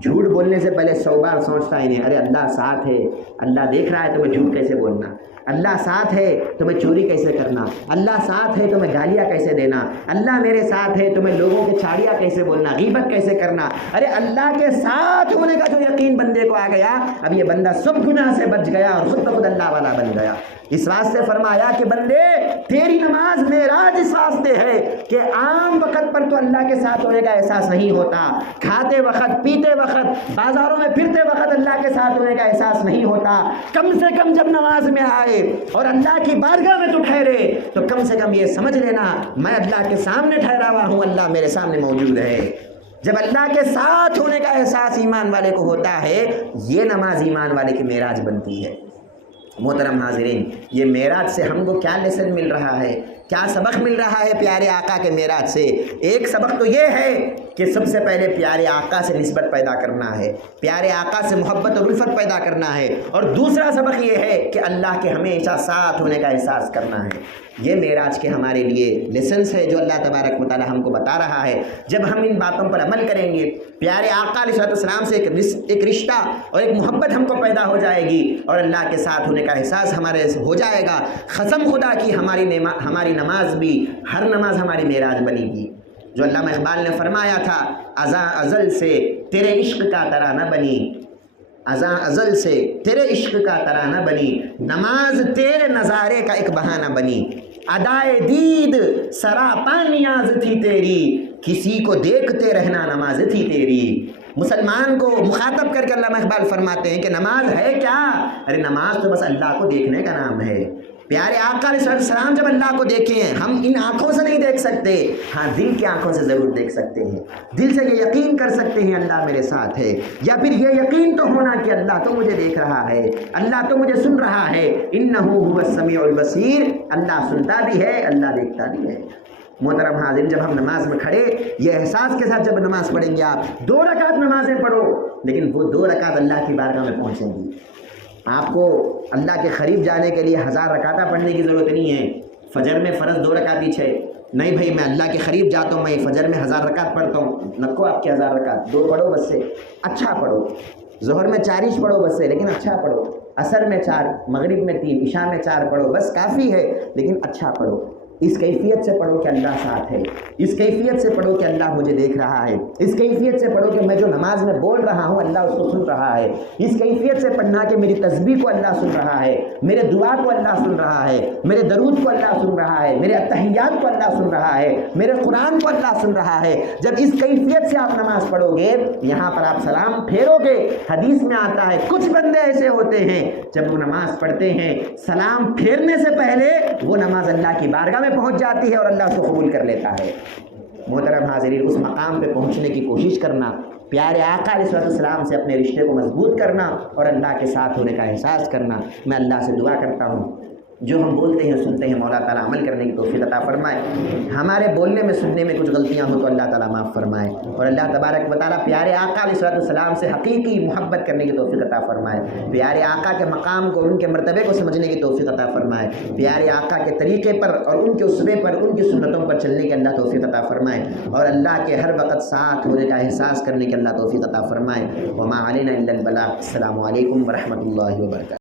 جھوٹ بولنے سے پہلے 100 بار سوچتا ہی نہیں، ارے اللہ ساتھ ہے، اللہ دیکھ رہا ہے تو میں جھوٹ کیسے بولنا، اللہ ساتھ ہے تو میں چوری کیسے کرنا، اللہ ساتھ ہے تو میں گالیاں کیسے دینا، اللہ میرے ساتھ ہے تو میں لوگوں کے چھاڑیاں کیسے بولنا، غیبت کیسے کرنا۔ ارے اللہ کے ساتھ ہونے کا جو یقین بندے کو آ گیا، اب یہ بندہ سب گناہ سے بچ گیا اور خود بخود اللہ والا بن گیا۔ اس واسطے فرمایا کہ بندے تیری نماز معراج اس واسطے ہے کہ عام وقت پر تو اللہ کے ساتھ ہونے کا احساس نہیں ہوتا، کھاتے وقت، پیتے وقت، بازاروں میں پھرتے وقت اللہ کے ساتھ ہونے کا احساس نہیں ہوتا۔ کم سے کم جب نماز میں آئے اور اللہ کی بارگاہ میں تو ٹھہرے تو کم سے کم یہ سمجھ لینا میں اللہ کے سامنے ٹھہرا ہوا ہوں، اللہ میرے سامنے موجود ہے۔ جب اللہ کے ساتھ ہونے کا احساس ایمان والے کو ہوتا ہے، یہ نماز ایمان والے کی معراج بنتی ہے۔ محترم حاضرین، یہ معراج سے ہم کو کیا لیسن مل رہا ہے، کیا سبق مل رہا ہے پیارے آقا کے معراج سے؟ ایک سبق تو یہ ہے کہ سب سے پہلے پیارے آقا سے نسبت پیدا کرنا ہے، پیارے آقا سے محبت اور الفت پیدا کرنا ہے، اور دوسرا سبق یہ ہے کہ اللہ کے ہمیشہ ساتھ ہونے کا احساس کرنا ہے۔ یہ معراج کے ہمارے لیے لیسنس ہے جو اللہ تبارک و تعالی ہم کو بتا رہا ہے۔ جب ہم ان باتوں پر عمل کریں گے، پیارے آقا علیہ السلام سے ایک رشتہ اور ایک محبت ہم کو پیدا ہو جائے گی، اور اللہ کے ساتھ ہونے کا احساس ہمارے ہو جائے گا۔ قسم خدا کی ہماری نماز بھی، ہر نماز ہماری معراج بنے گی۔ جو علامہ اقبال نے فرمایا تھا، ازاں ازل سے تیرے عشق کا ترانہ بنی، ازاں ازل سے تیرے عشق کا ترانہ بنی، نماز تیرے نظارے کا ایک بہانہ بنی، ادائے دید سراپا نیاز تھی تیری، کسی کو دیکھتے رہنا نماز تھی تیری۔ مسلمان کو مخاطب کر کے علامہ اقبال فرماتے ہیں کہ نماز ہے کیا؟ ارے نماز تو بس اللہ کو دیکھنے کا نام ہے۔ پیارے آقا علیہ السلام جب اللہ کو دیکھیں، ہم ان آنکھوں سے نہیں دیکھ سکتے، ہاں دل کی آنکھوں سے ضرور دیکھ سکتے ہیں، دل سے یہ یقین کر سکتے ہیں اللہ میرے ساتھ ہے، یا پھر یہ یقین تو ہونا کہ اللہ تو مجھے دیکھ رہا ہے، اللہ تو مجھے سن رہا ہے، انہ هو السمیع البصیر، اللہ سنتا بھی ہے، اللہ دیکھتا بھی ہے۔ محترم حاضرین، جب ہم نماز میں کھڑے، یہ احساس کے ساتھ جب نماز پڑھیں گے، آپ 2 رکعت نمازیں پڑھو، لیکن وہ 2 رکعت اللہ کی بارگاہ میں پہنچیں گی۔ آپ کو اللہ کے قریب جانے کے لیے 1000 رکعتیں پڑھنے کی ضرورت نہیں ہے۔ فجر میں فرض 2 رکعت ہی ہے، نہیں بھائی میں اللہ کے قریب جاتا ہوں، میں فجر میں 1000 رکعت پڑھتا ہوں، نکو آپ کے 1000 رکعت 2 پڑھو بس سے، اچھا پڑھو۔ ظہر میں 4 ہی پڑھو بس سے، لیکن اچھا پڑھو۔ عصر میں 4، مغرب میں 3، عشاء میں 4 پڑھو، بس کافی ہے، لیکن اچھا پڑھو۔ اس کیفیت سے پڑھو کہ اللہ ساتھ ہے، اس کیفیت سے پڑھو کہ اللہ مجھے دیکھ رہا ہے، اس کیفیت سے پڑھو کہ میں جو نماز میں بول رہا ہوں اللہ اس کو سن رہا ہے، اس کیفیت سے پڑھنا کہ میری تسبیح کو اللہ سن رہا ہے، میرے دعا کو اللہ سن رہا ہے، میرے درود کو اللہ سن رہا ہے، میرے التحیات کو اللہ سن رہا ہے، میرے قرآن کو اللہ سن رہا ہے۔ جب اس کیفیت سے آپ نماز پڑھو گے، یہاں پر آپ سلام پھیرو گے، حدیث میں آتا ہے کچھ بندے ایسے ہوتے ہیں جب وہ نماز پڑھتے ہیں، سلام پھیرنے سے پہلے وہ نماز اللہ کی بارگاہ میں پہنچ جاتی ہے اور اللہ اس کو قبول کر لیتا ہے۔ محترم حاضرین، اس مقام پہ پہنچنے کی کوشش کرنا، پیارے آقا علیہ السلام سے اپنے رشتے کو مضبوط کرنا اور اللہ کے ساتھ ہونے کا احساس کرنا۔ میں اللہ سے دعا کرتا ہوں جو ہم بولتے ہیں سنتے ہیں مولا تعالیٰ عمل کرنے کی توفیق عطا فرمائے۔ ہمارے بولنے میں سننے میں کچھ غلطیاں ہوں تو اللہ تعالیٰ معاف فرمائے، اور اللہ تبارک و تعالیٰ پیارے آقا علیہ السلام سے حقیقی محبت کرنے کی توفیق عطا فرمائے، پیارے آقا کے مقام کو اور ان کے مرتبے کو سمجھنے کی توفیق عطا فرمائے، پیارے آقا کے طریقے پر اور ان کے اسوے پر، ان کی سنتوں پر چلنے کی اللہ توفیق عطا فرمائے، اور اللہ کے ہر وقت ساتھ ہونے کا احساس کرنے کی اللہ توفیق عطا فرمائے۔ وما علینا الا البلاغ۔ السلام علیکم ورحمۃ اللہ وبرکاتہ۔